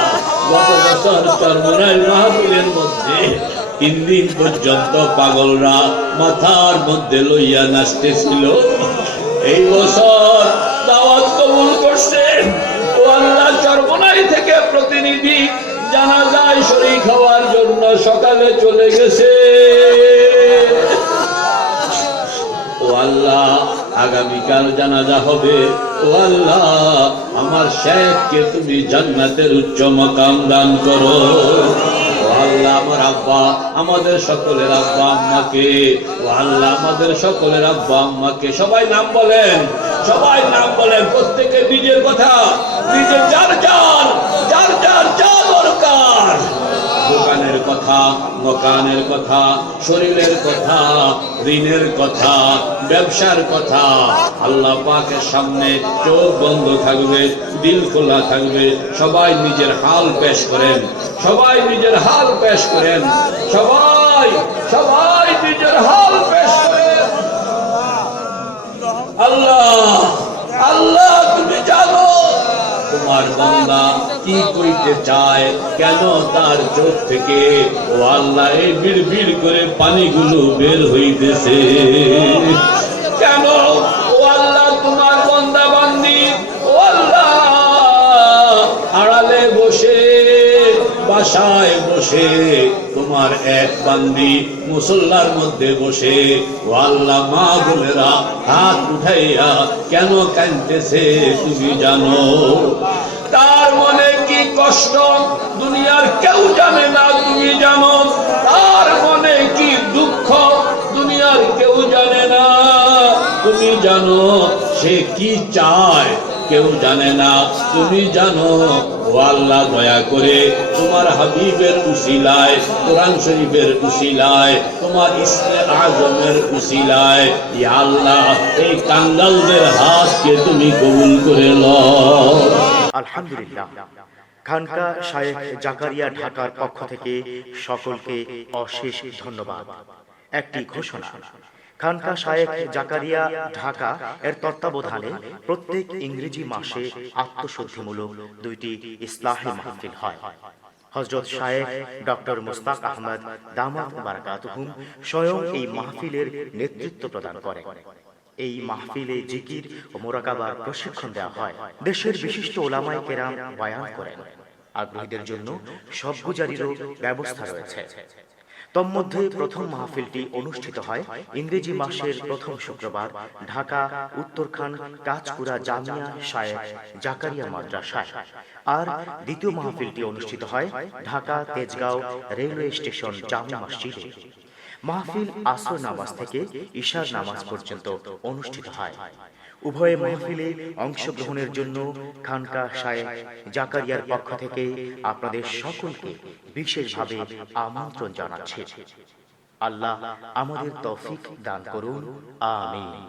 গত বছর চরমোনার মাহফিলের মধ্যে 3 দিন পর্যন্ত পাগলরা মাথার মধ্যে লইয়া নাচতেছিল, এই বছর দাওয়াত কবুল করছেন। ও আল্লাহ চরমোনাই থেকে প্রতিনিধি জানাজা শরীক হওয়ার জন্য সকালে চলে গেছে। ও আল্লাহ, আগামীকাল জানাজা হবে। ও আল্লাহ, আমার শেখকে তুমি জান্নাতের উচ্চ মাকাম দান করো। ও আল্লাহ, আমার আব্বা, আমাদের সকলের আব্বা আম্মাকে, ও আল্লাহ, আমাদের সকলের আব্বা আম্মাকে, সবাই নাম বলেন, সবাই নাম বলেন, প্রত্যেকে নিজের কথা, নিজের যার যার যার যার যা দরকার, দোকানের কথা, মকানের কথা, শরীরের কথা, ঋণের কথা, ব্যবসার কথা, আল্লাহ পাকের সামনে চোখ বন্ধ থাকবে, দিল খোলা থাকবে। সবাই নিজের হাল পেশ করেন, সবাই নিজের হাল পেশ করেন, সবাই সবাই নিজের হাল পেশ করেন। আল্লাহ, আল্লাহ, তুমি জানো তোমার বান্দা কি কইতে চায়, কেন তার চোখ থেকে, ও আল্লাহ, এই বিড় করে পানিগুলো বের হইতেছে কেন? ও আল্লাহ, তোমার বান্দা বান্দি, ও আল্লাহ, আড়ালে বসে, বাসায় বসে, তোমার এক বান্দি মুসল্লার মধ্যে বসে, ও আল্লাহ, মা বোনেরা হাত উঠাইয়া কেন কাঁদতেছে তুমি জানো। তার মনে কি কষ্ট দুনিয়ার কেউ জানে না, তুমি জানো। তার মনে কি দুঃখ দুনিয়ার কেউ জানে না, তুমি জানো। সে কি চায় কেউ জানে না, তুমি জানো। ও আল্লাহ, দয়া করে তোমার হাবিবের উসিলায়, কোরআন শরীফের উসিলায়, তোমার ইসমে আজমের উসিলায়, ইয়া আল্লাহ, এই কাঙ্গালদের হাতকে তুমি কবুল করে লও। আলহামদুলিল্লাহ। খানকা শায়েখ জাকারিয়া ঢাকার পক্ষ থেকে সকলকে অশেষ ধন্যবাদ। একটি ঘোষণা, খানকা শায়েখ জাকারিয়া ঢাকা এর তত্ত্বাবধানে প্রত্যেক ইংরেজি মাসে আত্মশুদ্ধিমূলক 2টি ইসলাহি মাহফিল হয়। হযরত শায়েখ ডক্টর মুস্তাক আহমদ দামাত বারাকাতুহুম স্বয়ং এই মাহফিলের নেতৃত্ব প্রদান করেন। এই মাহফিলে জিকির ও মোরাকাবার প্রশিক্ষণ দেওয়া হয়। দেশের বিশিষ্ট ওলামায়ে কেরাম বয়ান করেন। আগ্রহীদের জন্য সবগুজারিরও ব্যবস্থা রয়েছে। তন্মধ্যে প্রথম মাহফিলটি অনুষ্ঠিত হয় ইংরেজি মাসের প্রথম শুক্রবার ঢাকা উত্তরখান কাজকুড়া জামিয়া শায়েখ জাকারিয়া মাদ্রাসায়, আর দ্বিতীয় মাহফিলটি অনুষ্ঠিত হয় ঢাকা তেজগাঁও রেলওয়ে স্টেশন জামে মসজিদে। মাহফিল আসর নামাজ থেকে ইশার নামাজ পর্যন্ত অনুষ্ঠিত হয়। উভয় মাহফিলে অংশগ্রহণের জন্য খানকা শায়েখ জাকারিয়ার পক্ষ থেকে আপনাদের সকলকে বিশেষভাবে আমন্ত্রণ জানাচ্ছি। আল্লাহ আমাদের তৌফিক দান করুন, আমিন।